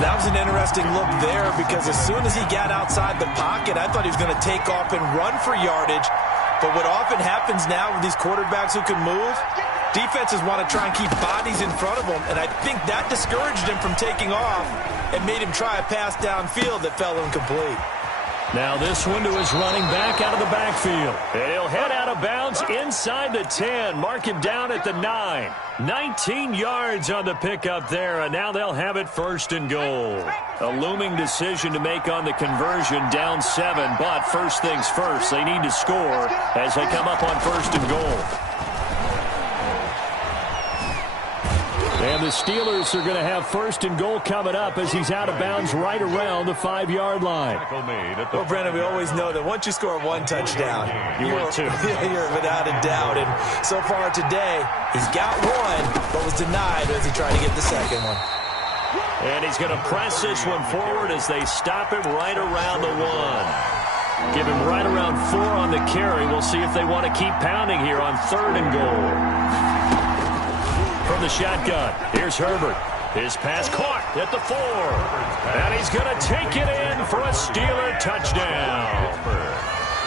That was an interesting look there because as soon as he got outside the pocket, I thought he was going to take off and run for yardage. But what often happens now with these quarterbacks who can move, Defenses want to try and keep bodies in front of him, and I think that discouraged him from taking off and made him try a pass downfield that fell incomplete. Now this one to his running back out of the backfield. And he'll head out of bounds inside the 10. Mark him down at the 9. 19 yards on the pickup there, and now they'll have it 1st and goal. A looming decision to make on the conversion, down 7, but first things first, they need to score as they come up on 1st and goal. And the Steelers are going to have 1st and goal coming up as he's out of bounds right around the 5-yard line. Well, Brandon, we always know that once you score one touchdown, you're without a doubt. And so far today, he's got one, but was denied as he tried to get the second one. And he's going to press this one forward as they stop him right around the 1. Give him right around 4 on the carry. We'll see if they want to keep pounding here on 3rd and goal. From the shotgun, here's Herbert. His pass caught at the 4. And he's going to take it in for a Steeler touchdown.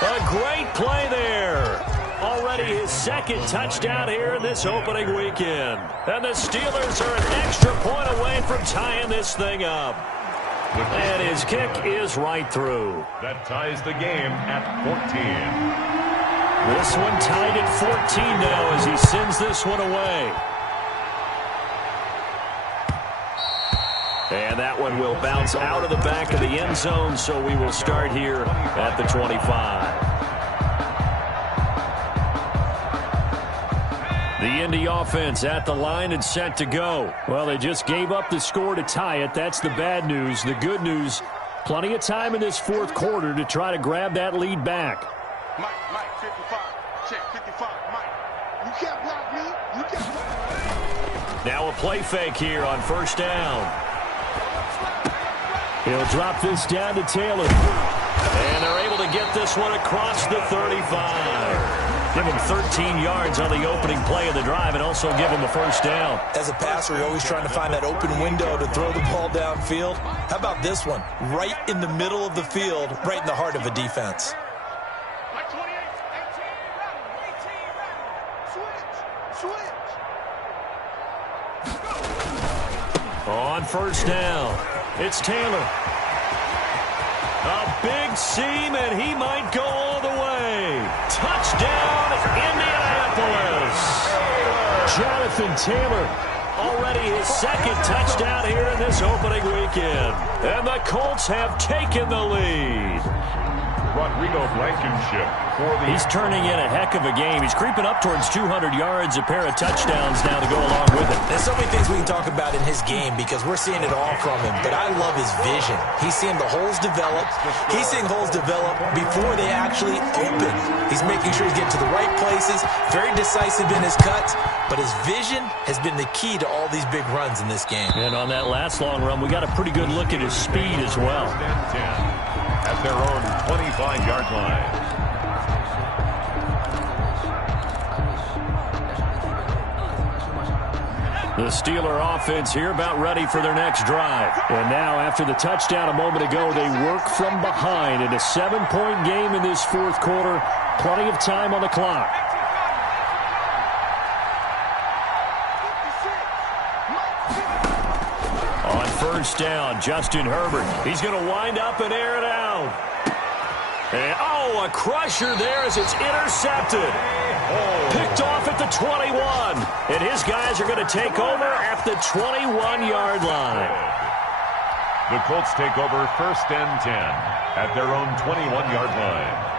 A great play there. Already his 2nd touchdown here in this opening weekend. And the Steelers are an extra point away from tying this thing up. And his kick is right through. That ties the game at 14. This one tied at 14 now as he sends this one away. And that one will bounce out of the back of the end zone, so we will start here at the 25. The Indy offense at the line and set to go. Well, they just gave up the score to tie it. That's the bad news. The good news, plenty of time in this 4th quarter to try to grab that lead back. Mike, 55. Check, 55. Mike, you can't block me. You can't block me. Now a play fake here on 1st down. He'll drop this down to Taylor. And they're able to get this one across the 35. Give him 13 yards on the opening play of the drive and also give him a 1st down. As a passer, you're always trying to find that open window to throw the ball downfield. How about this one? Right in the middle of the field, right in the heart of a defense. Like 28, 18, ready, 18, ready. Switch. On 1st down. It's Taylor. A big seam, and he might go all the way. Touchdown, Indianapolis. Jonathan Taylor, already his 2nd touchdown here in this opening weekend. And the Colts have taken the lead. Rodrigo Blankenship for the... He's turning in a heck of a game. He's creeping up towards 200 yards, a pair of touchdowns now to go along with it. There's so many things we can talk about in his game because we're seeing it all from him, but I love his vision. He's seeing the holes develop. He's seeing holes develop before they actually open. He's making sure he's getting to the right places, very decisive in his cuts, but his vision has been the key to all these big runs in this game. And on that last long run, we got a pretty good look at his speed as well. 10 at their own 25-yard line. The Steeler offense here about ready for their next drive. And now, after the touchdown a moment ago, they work from behind in a 7-point game in this 4th quarter. Plenty of time on the clock. On 1st down, Justin Herbert. He's going to wind up and air it out. And, a crusher there as it's intercepted. Picked off at the 21. And his guys are going to take over at the 21-yard line. The Colts take over 1st and 10 at their own 21-yard line.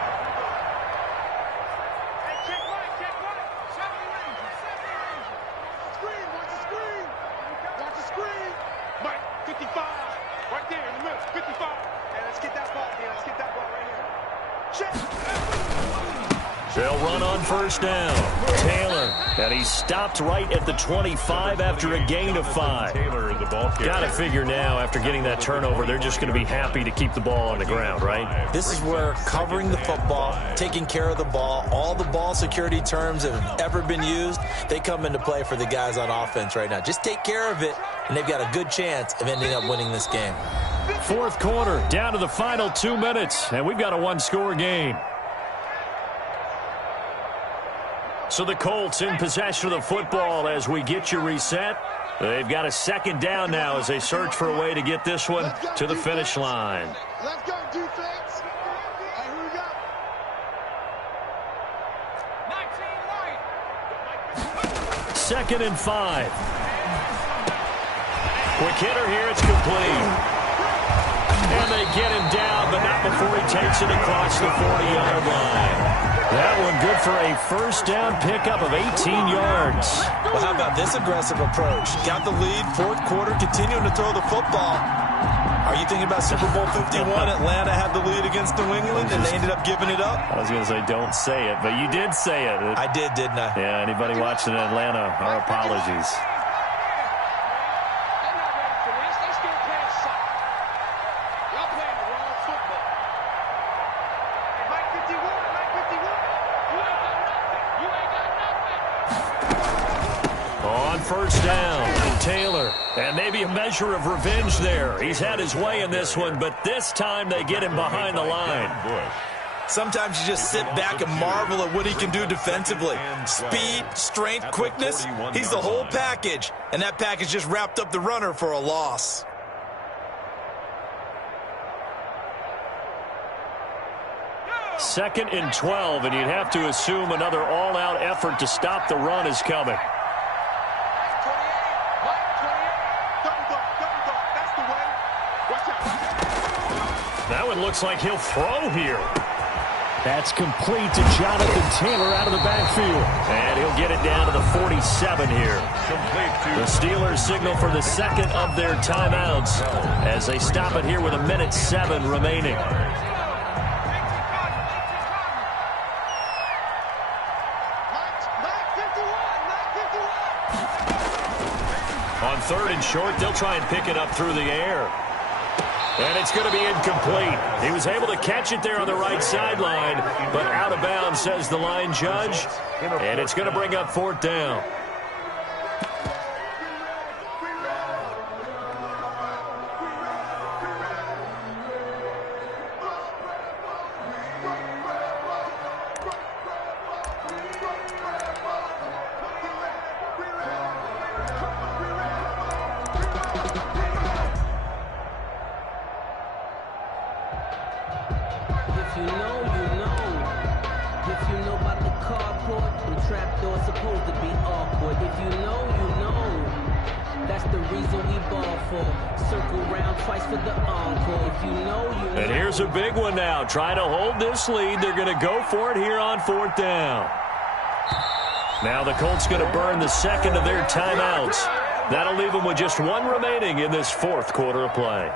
They'll run on 1st down. Taylor, and he's stopped right at the 25 after a gain of 5. Got to figure now, after getting that turnover, they're just going to be happy to keep the ball on the ground, right? This is where covering the football, taking care of the ball, all the ball security terms that have ever been used, they come into play for the guys on offense right now. Just take care of it, and they've got a good chance of ending up winning this game. 4th quarter, down to the final 2 minutes, and we've got a 1-score game. So the Colts in possession of the football as we get you reset. They've got a second down now as they search for a way to get this one to the finish line. Let's go, defense. Hey, here we go. 2nd and 5. Quick hitter here. It's complete. And they get him down, but not before he takes it across the 40-yard line. That one good for a first down pickup of 18 yards. Well, how about this aggressive approach? Got the lead, fourth quarter, continuing to throw the football. Are you thinking about Super Bowl 51? Atlanta had the lead against New England, and they ended up giving it up? I was going to say don't say it, but you did say it. I did, didn't I? Yeah, anybody watching Atlanta, our apologies. First down, Taylor. And maybe a measure of revenge there. He's had his way in this one, but this time they get him behind the line. Sometimes you just sit back and marvel at what he can do defensively. Speed, strength, quickness, he's the whole package. And that package just wrapped up the runner for a loss. Second and 12, and you'd have to assume another all-out effort to stop the run is coming. That one looks like he'll throw here. That's complete to Jonathan Taylor out of the backfield. And he'll get it down to the 47 here. The Steelers signal for the second of their timeouts as they stop it here with 1:07 remaining. On 3rd and short, they'll try and pick it up through the air. And it's going to be incomplete. He was able to catch it there on the right sideline, but out of bounds, says the line judge. And it's going to bring up 4th down. And here's a big one now. Trying to hold this lead. They're going to go for it here on 4th down. Now the Colts going to burn the second of their timeouts. That'll leave them with just one remaining in this 4th quarter of play.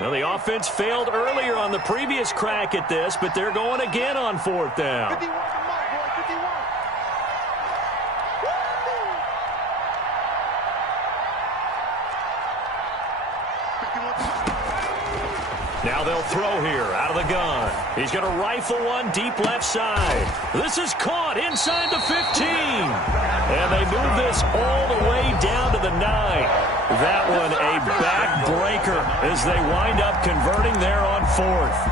Well, the offense failed earlier on the previous crack at this, but they're going again on 4th down. 51 to Mike, boy, 51. Now they'll throw here out of the gun. He's going to rifle one deep left side. This is caught inside the 15. And they move this all the way down to the 9. That one a backbreaker as they wind up converting there on 4th.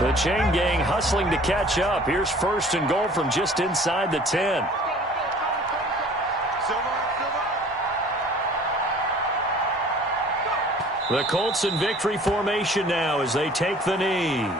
The chain gang hustling to catch up. Here's 1st and goal from just inside the 10. The Colts in victory formation now as they take the knee.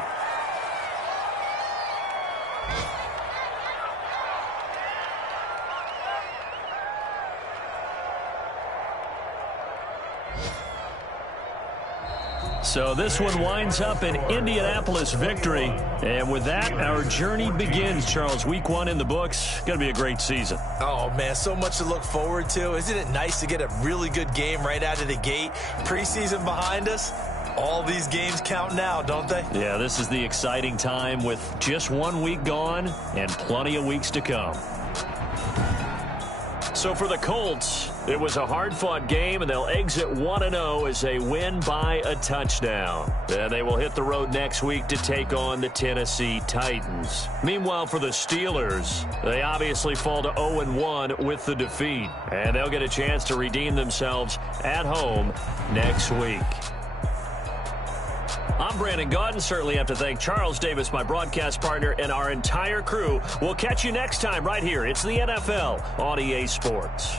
So this one winds up an Indianapolis victory. And with that, our journey begins, Charles. Week 1 in the books. Going to be a great season. Oh, man, so much to look forward to. Isn't it nice to get a really good game right out of the gate? Preseason behind us. All these games count now, don't they? Yeah, this is the exciting time with just 1 week gone and plenty of weeks to come. So for the Colts, it was a hard-fought game, and they'll exit 1-0 as they win by a touchdown. Then they will hit the road next week to take on the Tennessee Titans. Meanwhile, for the Steelers, they obviously fall to 0-1 with the defeat, and they'll get a chance to redeem themselves at home next week. I'm Brandon Gaudin. Certainly have to thank Charles Davis, my broadcast partner, and our entire crew. We'll catch you next time right here. It's the NFL on EA Sports.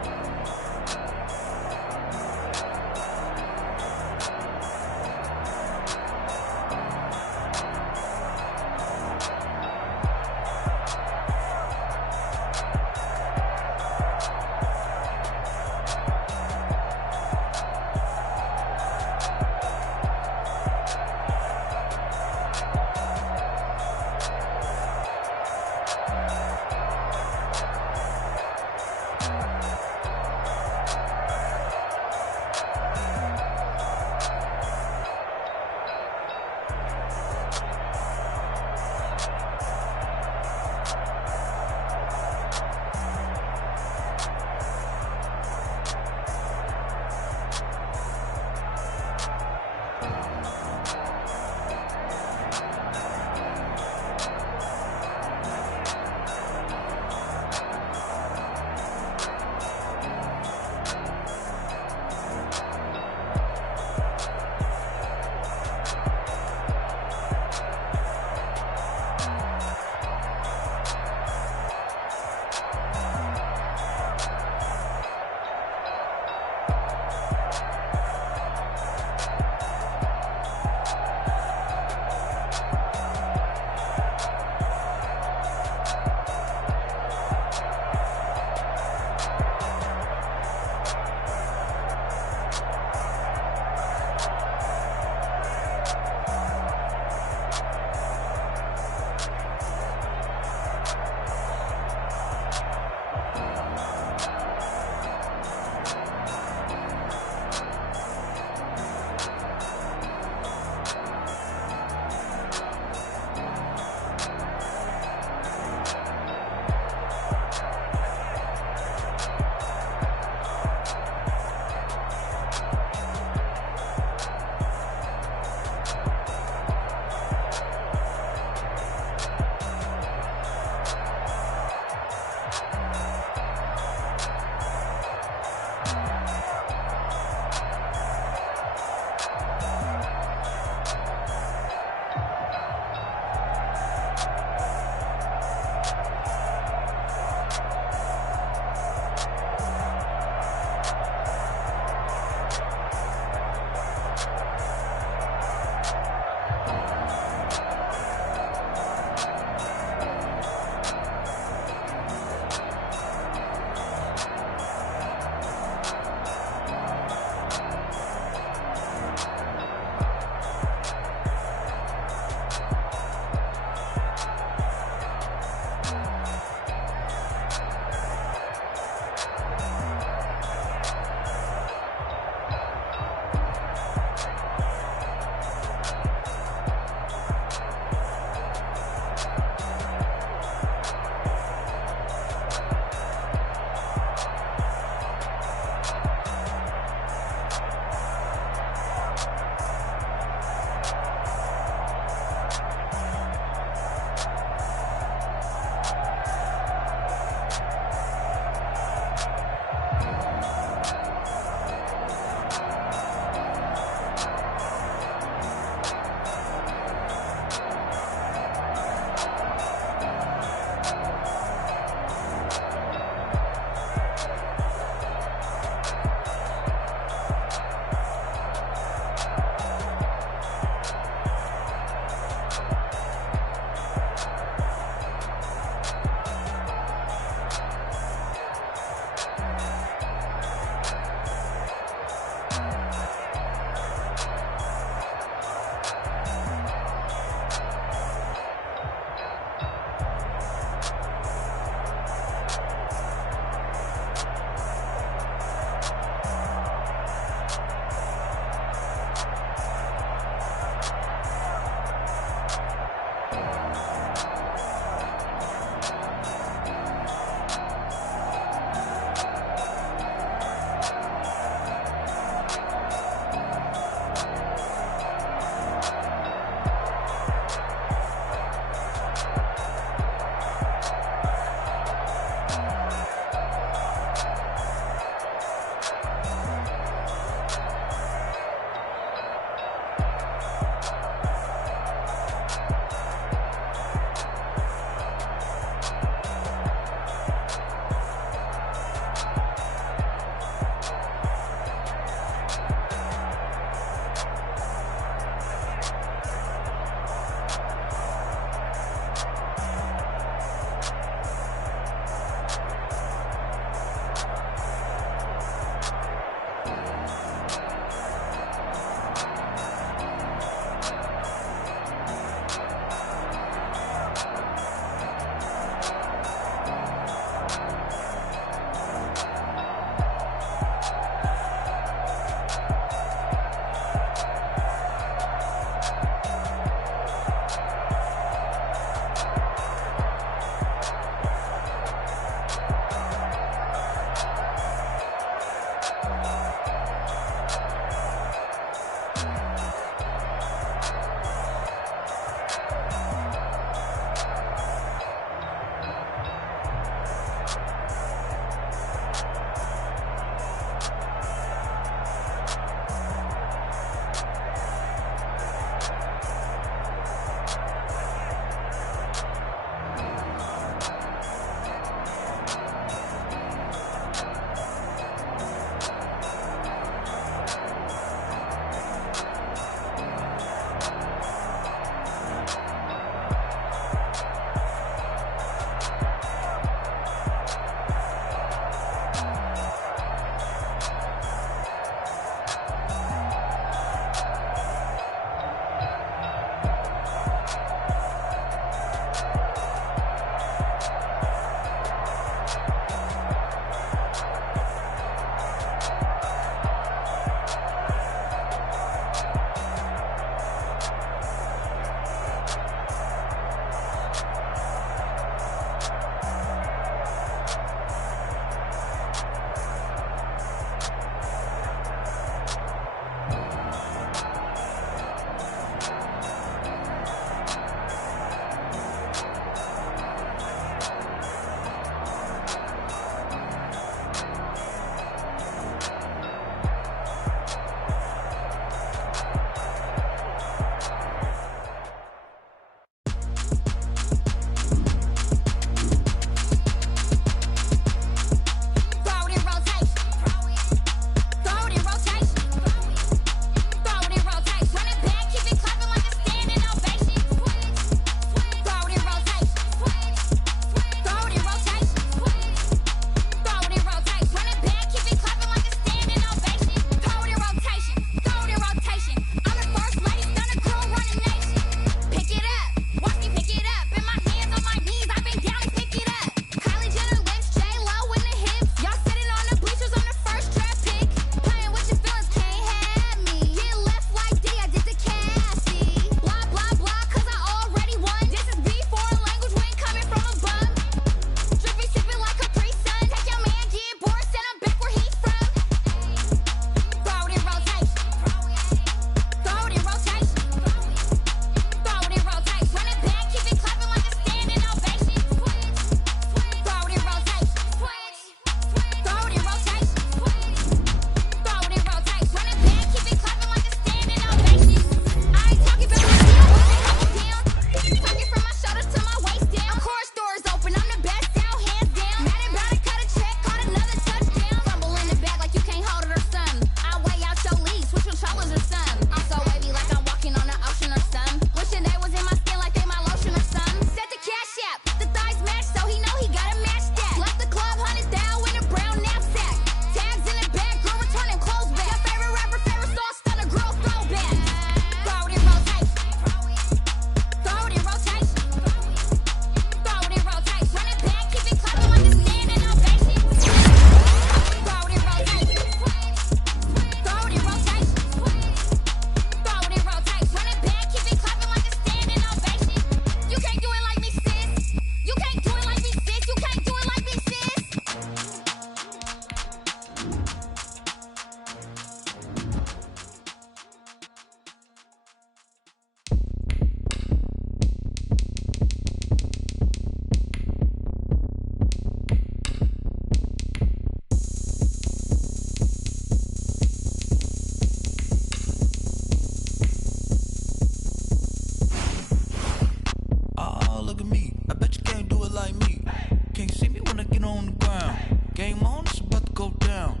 Game on, it's about to go down.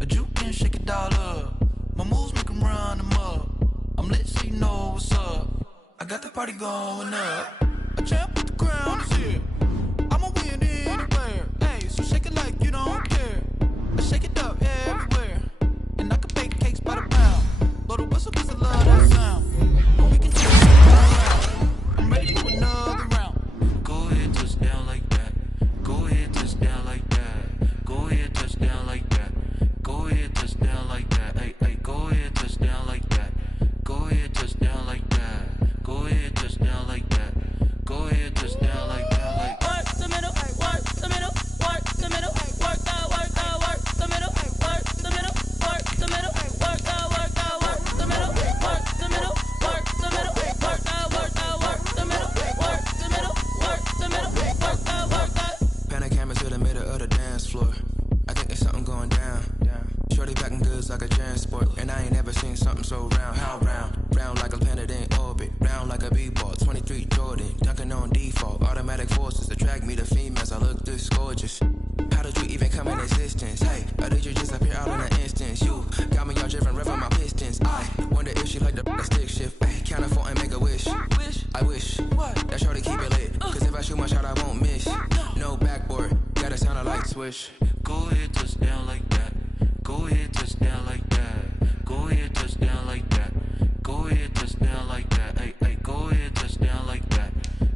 A juke can shake it all up. My moves make them run them up. I'm lit so you know what's up. I got the party going up. A champ with the crown is here. I'ma win anywhere. Hey, so shake it like you don't care. I shake it up everywhere. And I can bake cakes by the pound. Blow the whistle cause I love that sound. But we can do it all out. I'm ready for another round. Go ahead, touch down like that. Go ahead, touch down like that. Go ahead, touch down like that. Go ahead, touch down like that. Hey, hey, go ahead, touch down like that. Go ahead, touch down like that. Go ahead, touch down like that. Go ahead, touch down like that. Like work the middle, work the middle, work the middle, work the middle, work the middle, work the middle, work the middle, work the middle, work the middle, work the middle, work the middle, work the middle, work the. Pan the camera to the middle of the dance floor. I think there's something going down. Shorty packing goods like a transport, and I ain't never seen something so round. How round? Round like a planet in orbit, round like a b-ball. 23 Jordan, dunking on default. Automatic forces attract me to females. I look this gorgeous. How did you even come in existence? Hey, or did you just appear out in an instance? You got me all driven, revving my pistons. I wonder if she like the stick shift. Hey, count it 4 and make a wish. I wish that shorty keep it lit, cause if I shoot my shot, I won't miss. No backboard, gotta sound a light switch. Go ahead, touch down like that. Go ahead, touch down like that. Go ahead, touch down like that. Go ahead, touch down like that. Hey, hey, go ahead, touch down like that.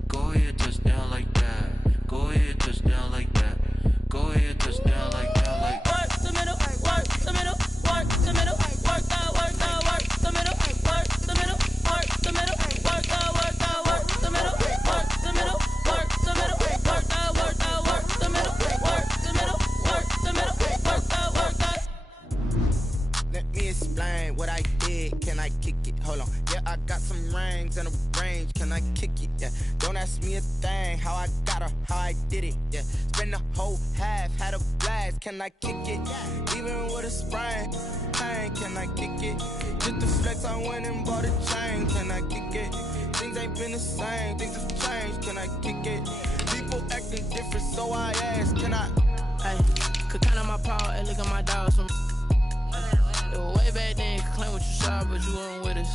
Go ahead, touch down like that. Go ahead, touch down like that. Go ahead, touch down like that. Like work the middle, work the middle, work the middle, work the middle, work the middle, work the middle, work the middle, work the middle, work the middle, work the middle, work the middle, work the middle, work the middle, work the. Let me explain what I did. Can I kick it? Hold on. Yeah, I got some rings and a range. Can I kick it? Yeah. Don't ask me a thing. How I got her, how I did it. Yeah. Spend the whole half, had a blast. Can I kick it? Even with a sprain. Pain, can I kick it? Just the flex, I went and bought a chain. Can I kick it? Things ain't been the same. Things have changed. Can I kick it? People acting different, so I ask. Can I? Hey, could count on my power and look at my dogs from. Way back then, could claim what you saw, but you weren't with us.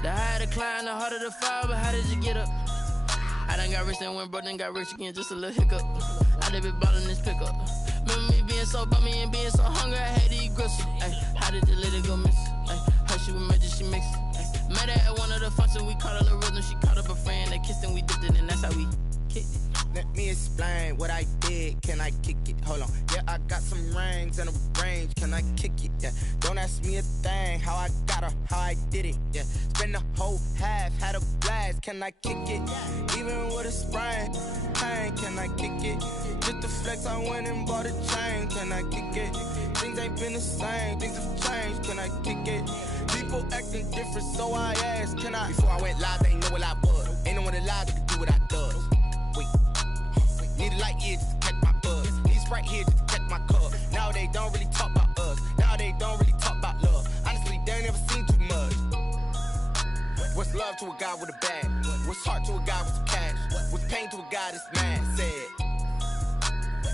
The higher the climb, the harder the fall, but how did you get up? I done got rich and went broke, then got rich again, just a little hiccup. I done been ballin' this pickup. Remember me being so bummy and being so hungry, I had to eat gristle. How did the lady go miss? Her she was magic, she mixed. Met her at one of the functions, we caught her the rhythm. She caught up a friend, they kissed and we dipped it, and that's how we kicked it. Let me explain what I did. Can I kick it? Hold on. Yeah, I got some rings and a range. Can I kick it? Yeah. Don't ask me a thing. How I got her, how I did it. Yeah. Spend the whole half, had a blast. Can I kick it? Even with a sprain. Pain, can I kick it? Just the flex, I went and bought a chain. Can I kick it? Things ain't been the same. Things have changed. Can I kick it? People acting different, so I asked. Can I? Before I went live, they ain't know what I was. Ain't no one alive that could do what I does. Wait. Need a light here just to catch my buzz. Need Sprite here just to catch my cup. Now they don't really talk about us. Now they don't really talk about love. Honestly, they ain't never seen too much. What's love to a guy with a bag? What's heart to a guy with some cash? What's pain to a guy that's mad? Said.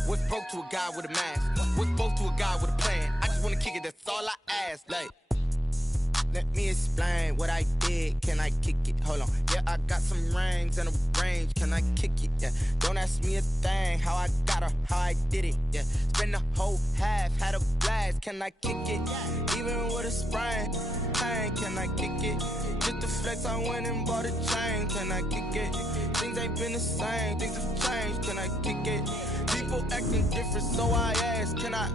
What's broke to a guy with a mask? What's both to a guy with a plan? I just wanna kick it, that's all I ask. Like, let me explain what I did. Can I kick it? Hold on. Yeah, I got some rings and a range. Can I kick it? Yeah. Don't ask me a thing. How I got her, how I did it. Yeah. Spend the whole half, had a blast. Can I kick it? Even with a sprain. Pain, can I kick it? Just the flex, I went and bought a chain. Can I kick it? Things ain't been the same. Things have changed. Can I kick it? People acting different, so I ask. Can I?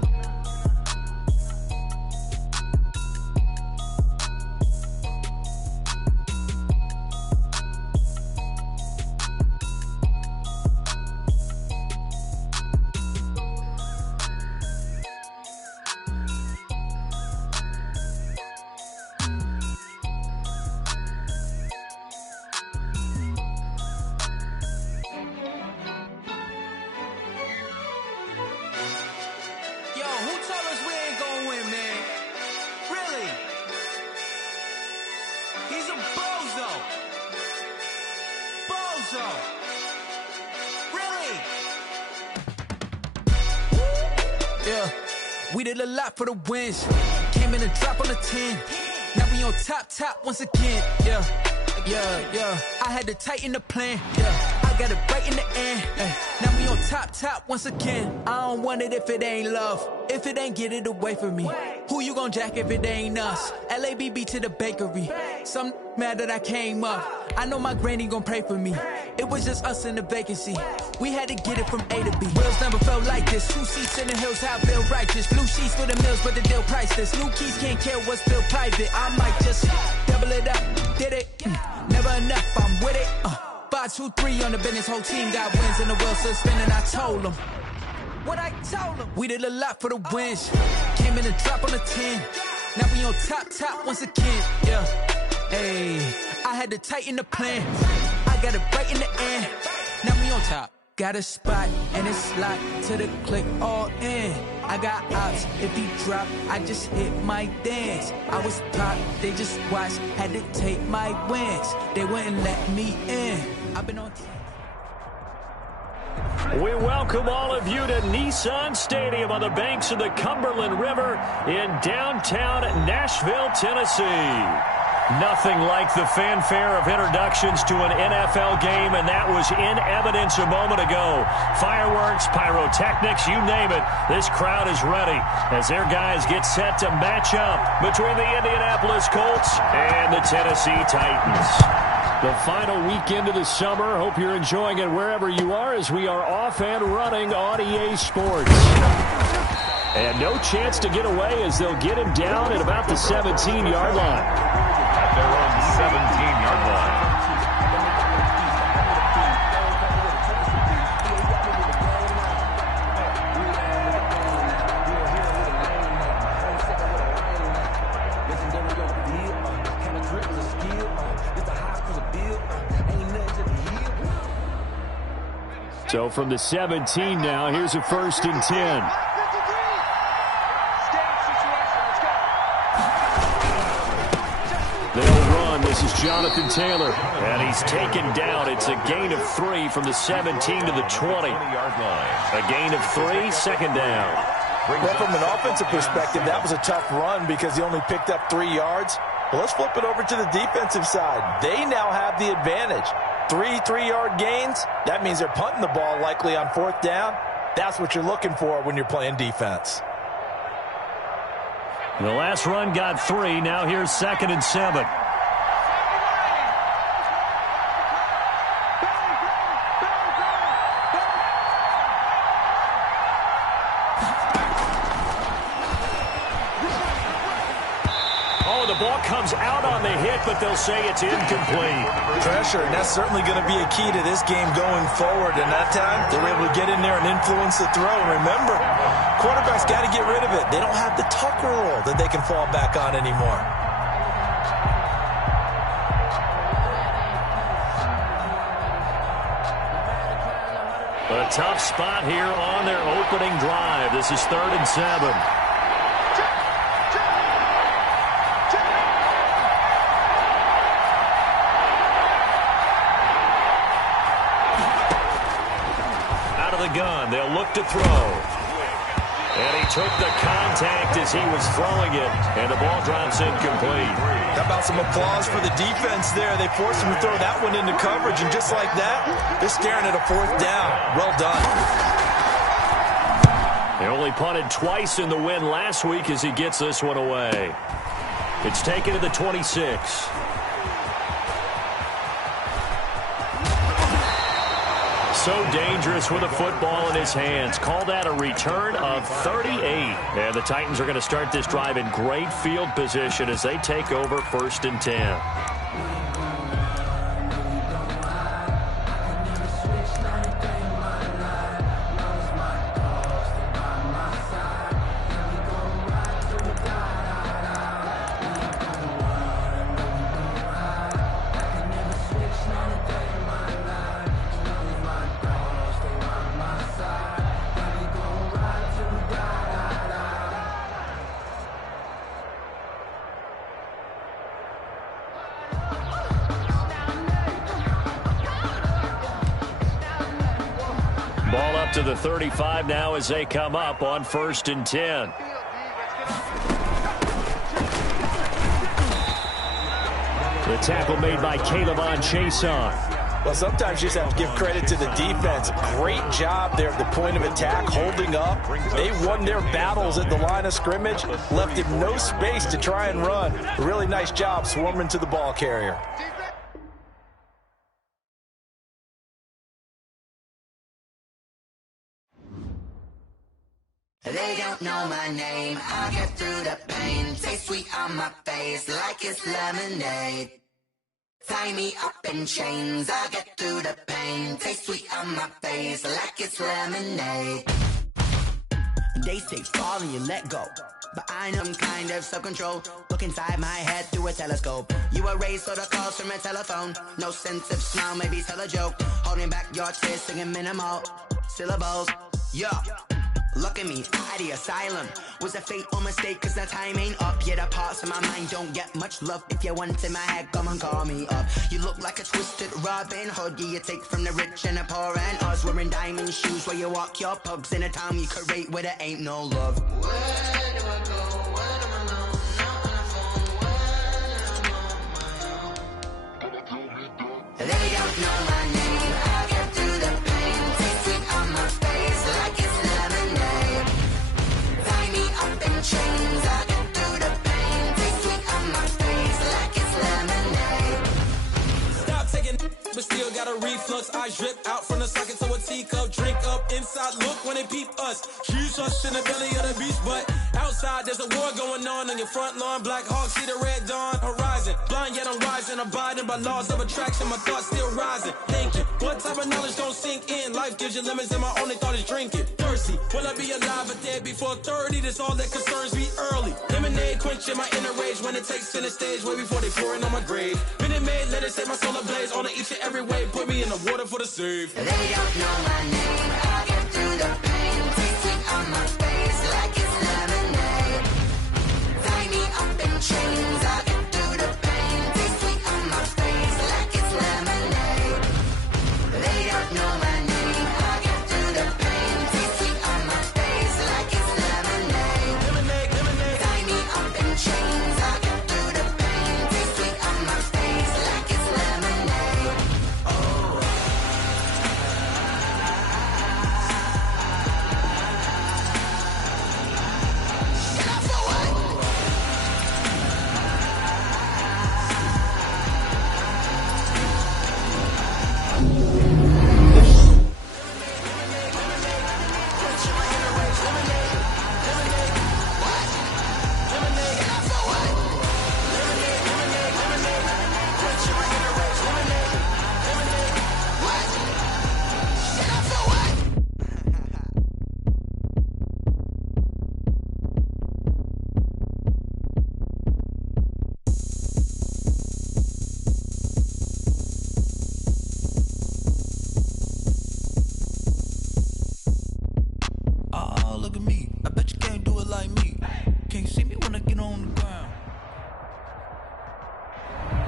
yeah. We did a lot for the wins. Came in and drop on the 10. Now we on top once again, yeah. I had to tighten the plan, yeah. I got it right in the end, now we on top once again. I don't want it if it ain't love. If it ain't, get it away from me. Who you gon' jack if it ain't us? LABB to the bakery. Some mad that I came up. I know my granny gon' pray for me. It was just us in the vacancy. We had to get it from A to B. Wheels never felt like this. 2 seats in the hills, how I feel righteous. Blue sheets for the mills, but the deal priceless. New keys can't care what's still private. I might just double it up, did it. Never enough, I'm with it. 5, 2, 3 on the business. Whole team got wins and the world still spinning. I told them what I told them. We did a lot for the wins. Came in and drop on the 10. Now we on top once again, yeah. Hey, I had to tighten the plan. I got it right in the end. Now we on top. Got a spot and it's locked to the click all in. I got ops, if he drop, I just hit my dance. I was top, they just watched, had to take my wins. They wouldn't let me in. I've been on We welcome all of you to Nissan Stadium on the banks of the Cumberland River in downtown Nashville, Tennessee. Nothing like the fanfare of introductions to an NFL game, and that was in evidence a moment ago. Fireworks, pyrotechnics, you name it. This crowd is ready as their guys get set to match up between the Indianapolis Colts and the Tennessee Titans. The final weekend of the summer. Hope you're enjoying it wherever you are as we are off and running on EA Sports. And no chance to get away as they'll get him down at about the 17-yard line. At their own 17-yard line. So from the 17 now, here's a 1st and 10. They'll run. This is Jonathan Taylor. And he's taken down. It's a gain of 3 from the 17 to the 20. A gain of 3, second down. Well, from an offensive perspective, that was a tough run because he only picked up 3 yards. Well, let's flip it over to the defensive side. They now have the advantage. 3 3-yard gains, that means they're punting the ball likely on 4th down. That's what you're looking for when you're playing defense. The last run got 3. Now here's 2nd and 7. The ball comes out on the hit, but they'll say it's incomplete. Pressure, and that's certainly going to be a key to this game going forward. And that time, they were able to get in there and influence the throw. And remember, quarterbacks got to get rid of it. They don't have the Tucker rule that they can fall back on anymore. A tough spot here on their opening drive. This is 3rd and 7. Gun. They'll look to throw. And he took the contact as he was throwing it, and the ball drops incomplete. How about some applause for the defense there? They forced him to throw that one into coverage, and just like that, they're staring at a 4th down. Well done. They only punted twice in the win last week as he gets this one away. It's taken to the 26. So dangerous with a football in his hands. Call that a return of 38. And the Titans are going to start this drive in great field position as they take over 1st and 10. to the 35 now as they come up on 1st and 10. The tackle made by K'Lavon Chaisson. Well, sometimes you just have to give credit to the defense. Great job there at the point of attack, holding up. They won their battles at the line of scrimmage, left him no space to try and run. Really nice job swarming to the ball carrier. They don't know my name, I get through the pain. Taste sweet on my face like it's lemonade. Tie me up in chains, I get through the pain. Taste sweet on my face like it's lemonade. They say fall and you let go, but I know I'm kind of self-control. Look inside my head through a telescope. You erase all the calls from a telephone. No sense of smile, maybe tell a joke. Holding back your tears, singing minimal syllables. Yeah. Look at me, out the asylum. Was a fatal mistake, cause the time ain't up. Yet the parts of my mind don't get much love. If you want in my head, come and call me up. You look like a twisted Robin Hood. You take from the rich and the poor and us. Wearing diamond shoes where you walk your pugs in a town you create where there ain't no love. Where do I go? When I'm alone? Not on the phone, when I'm on my own. They don't know my name, I get through the pain. Taste sweet on my face like it's lemonade. Tie me up in chains, I get through the pain. Taste sweet on my face like it's lemonade. Stop taking, but still got a reflux. I drip out from the socket to a teacup. Drink up inside, look when they peep us. Shoes us in the belly of the beach, but outside there's a war going on your front lawn. Black Hawk, see the red dawn horizon. Blind yet I'm rising, abiding by laws of attraction. My thoughts still rising. Thinking, what type of knowledge don't sink in? Life gives you limits and my only thought is drinking. Thirsty, will I be alive or dead before 30? That's all that concerns me early. Lemonade quenching my inner rage when it takes center stage way before they pour it on my grave. Minute Maid, let it set my soul ablaze. On each and every way, put me in the water for the save. They don't know my name, I get through the pain. Taste sweet on my face like it's lemonade. Tie me up in chains, I get through the pain. Taste sweet on my face like it's lemonade. They don't know my name, I get through the pain. Taste sweet on my face like it's lemonade. Lemonade, lemonade. Tie me up in chains, I get through the pain. Taste sweet on my face like it's lemonade. Oh, look at me. I bet you can't do it like me. Can't see me when I get on the ground.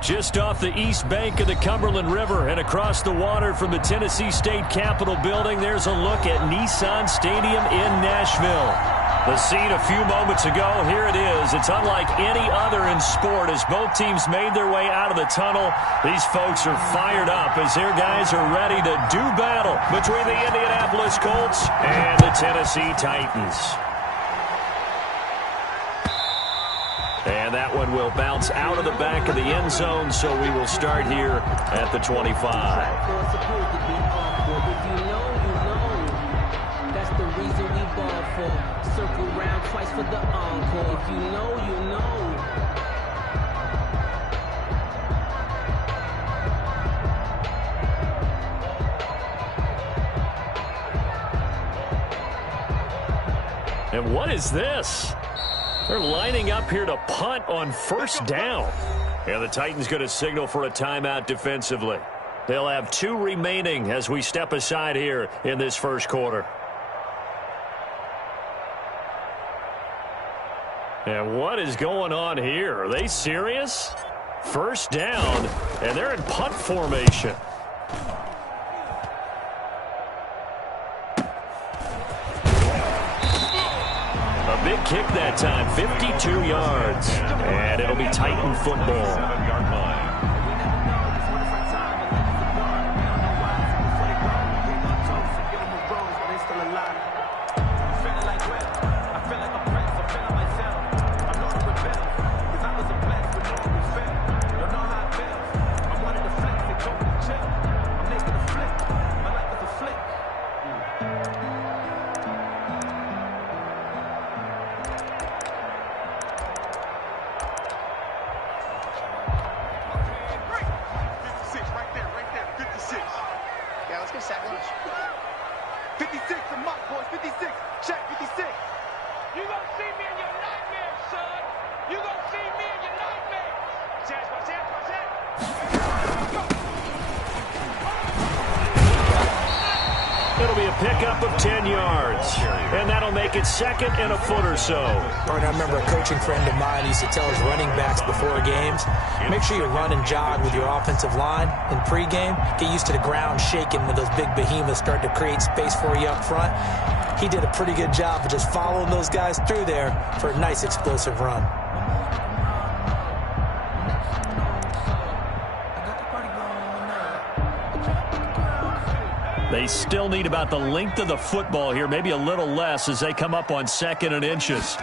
Just off the east bank of the Cumberland River and across the water from the Tennessee State Capitol building, there's a look at Nissan Stadium in Nashville. The scene a few moments ago, here it is. It's unlike any other in sport as both teams made their way out of the tunnel. These folks are fired up as their guys are ready to do battle between the Indianapolis Colts and the Tennessee Titans. And that one will bounce out of the back of the end zone, so we will start here at the 25. If you know, you know. That's the reason we ball for. Circle round twice for the encore. If you know, you know. And what is this? They're lining up here to punt on first down. And the Titans going to signal for a timeout defensively. They'll have 2 remaining as we step aside here in this first quarter. And what is going on here? Are they serious? First down, and they're in punt formation. A big kick that time, 52 yards. And it'll be Titan football. 7-yard line. Yeah, let's get sack lunch. 56, the mock boys, 56. Check, 56. You gonna see me in your nightmares, son. You gonna see me in your nightmares. Watch that. It'll be a pickup of 10 yards. And that'll make it second and a foot or so. I remember a coaching friend of mine used to tell his running backs before games, make sure you run and jog with your offensive line in pregame. Get used to the ground shaking when those big behemoths start to create space for you up front. He did a pretty good job of just following those guys through there for a nice explosive run. They still need about the length of the football here, maybe a little less as they come up on 2nd and inches.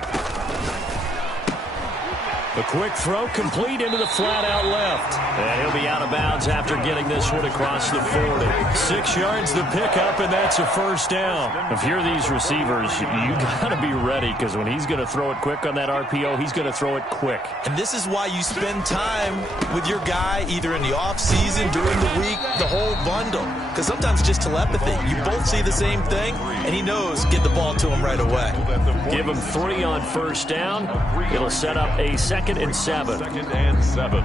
The quick throw complete into the flat out left. And he'll be out of bounds after getting this one across the 40. 6 yards the pickup, and that's a first down. If you're these receivers, you got to be ready because when he's going to throw it quick on that RPO, he's going to throw it quick. And this is why you spend time with your guy either in the offseason, during the week, the whole bundle. Because sometimes it's just telepathy. You both see the same thing, and he knows get the ball to him right away. Give him 3 on first down. It'll set up a 2nd and 7. 2nd and 7.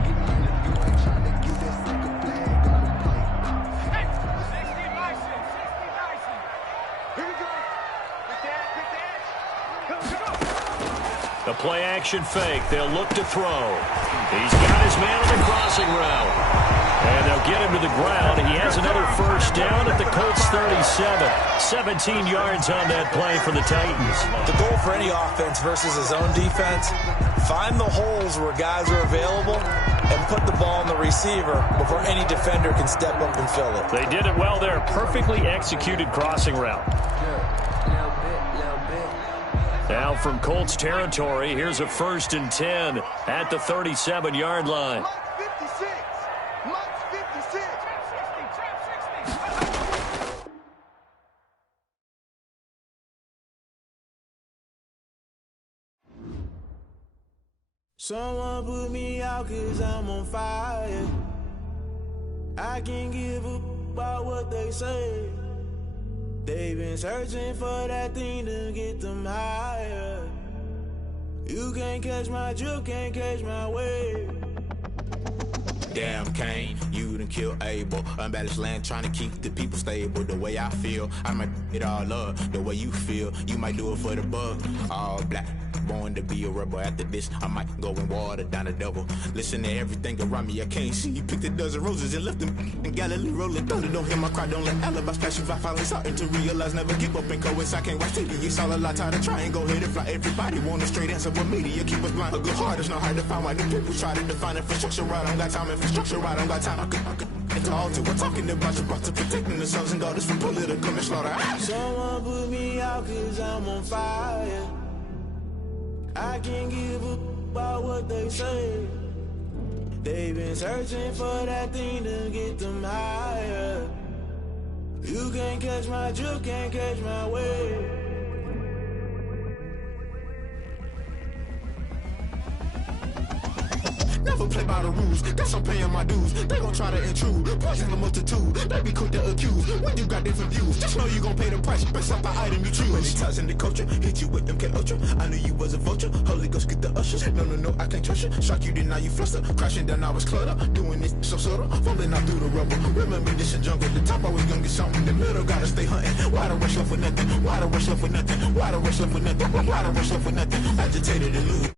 The play action fake. They'll look to throw. He's got his man on the crossing route. And they'll get him to the ground. He has another first down at the Colts 37. 17 yards on that play for the Titans. The goal for any offense versus his own defense, find the holes where guys are available and put the ball in the receiver before any defender can step up and fill it. They did it well there. Perfectly executed crossing route. Now from Colts territory, here's a 1st and 10 at the 37-yard line. Someone put me out 'cause I'm on fire. I can't give up about what they say. They've been searching for that thing to get them higher. You can't catch my drift, can't catch my wave. Damn, Kane, you done killed Abel. Unbalanced land trying to keep the people stable. The way I feel, I might it all up. The way you feel, you might do it for the buck. All black, born to be a rebel. After this, I might go and water down the devil. Listen to everything around me, I can't see. You picked a dozen roses and left them in Galilee rolling thunder. Don't hear my cry, don't let alibis pass you. I finally starting to realize, never give up and coexist. I can't watch TV, it's all a lot. Tired of trying, go ahead and fly. Everybody want a straight answer, but media keep us blind. A good heart is not hard to find. Why the people try to define infrastructure right? I don't got time, infrastructure right, I don't got time. I could it's all to we're talking about you, about to protecting the sons and daughters from political and slaughter. Someone put me out 'cause I'm on fire. I can't give up about what they say. They've been searching for that thing to get them higher. You can't catch my drift, can't catch my wave. Never play by the rules, guess I'm paying my dues. They gon' try to intrude, poison the multitude. They be quick to accuse, when you got different views. Just know you gon' pay the price, based off the item you choose. Many times in the culture, hit you with them K Ultra. I knew you was a vulture, Holy Ghost get the ushers. No, I can't trust you. Shock you, then now you fluster. Crashing down, I was cluttered. Doing this so subtle, falling out through the rubble. Remember this a jungle, the top I was gonna get something. The middle gotta stay hunting. Why the rush left for nothing? Why the rush left for nothing? Why the rush left for nothing? Why the rush left for nothing? Agitated and lose.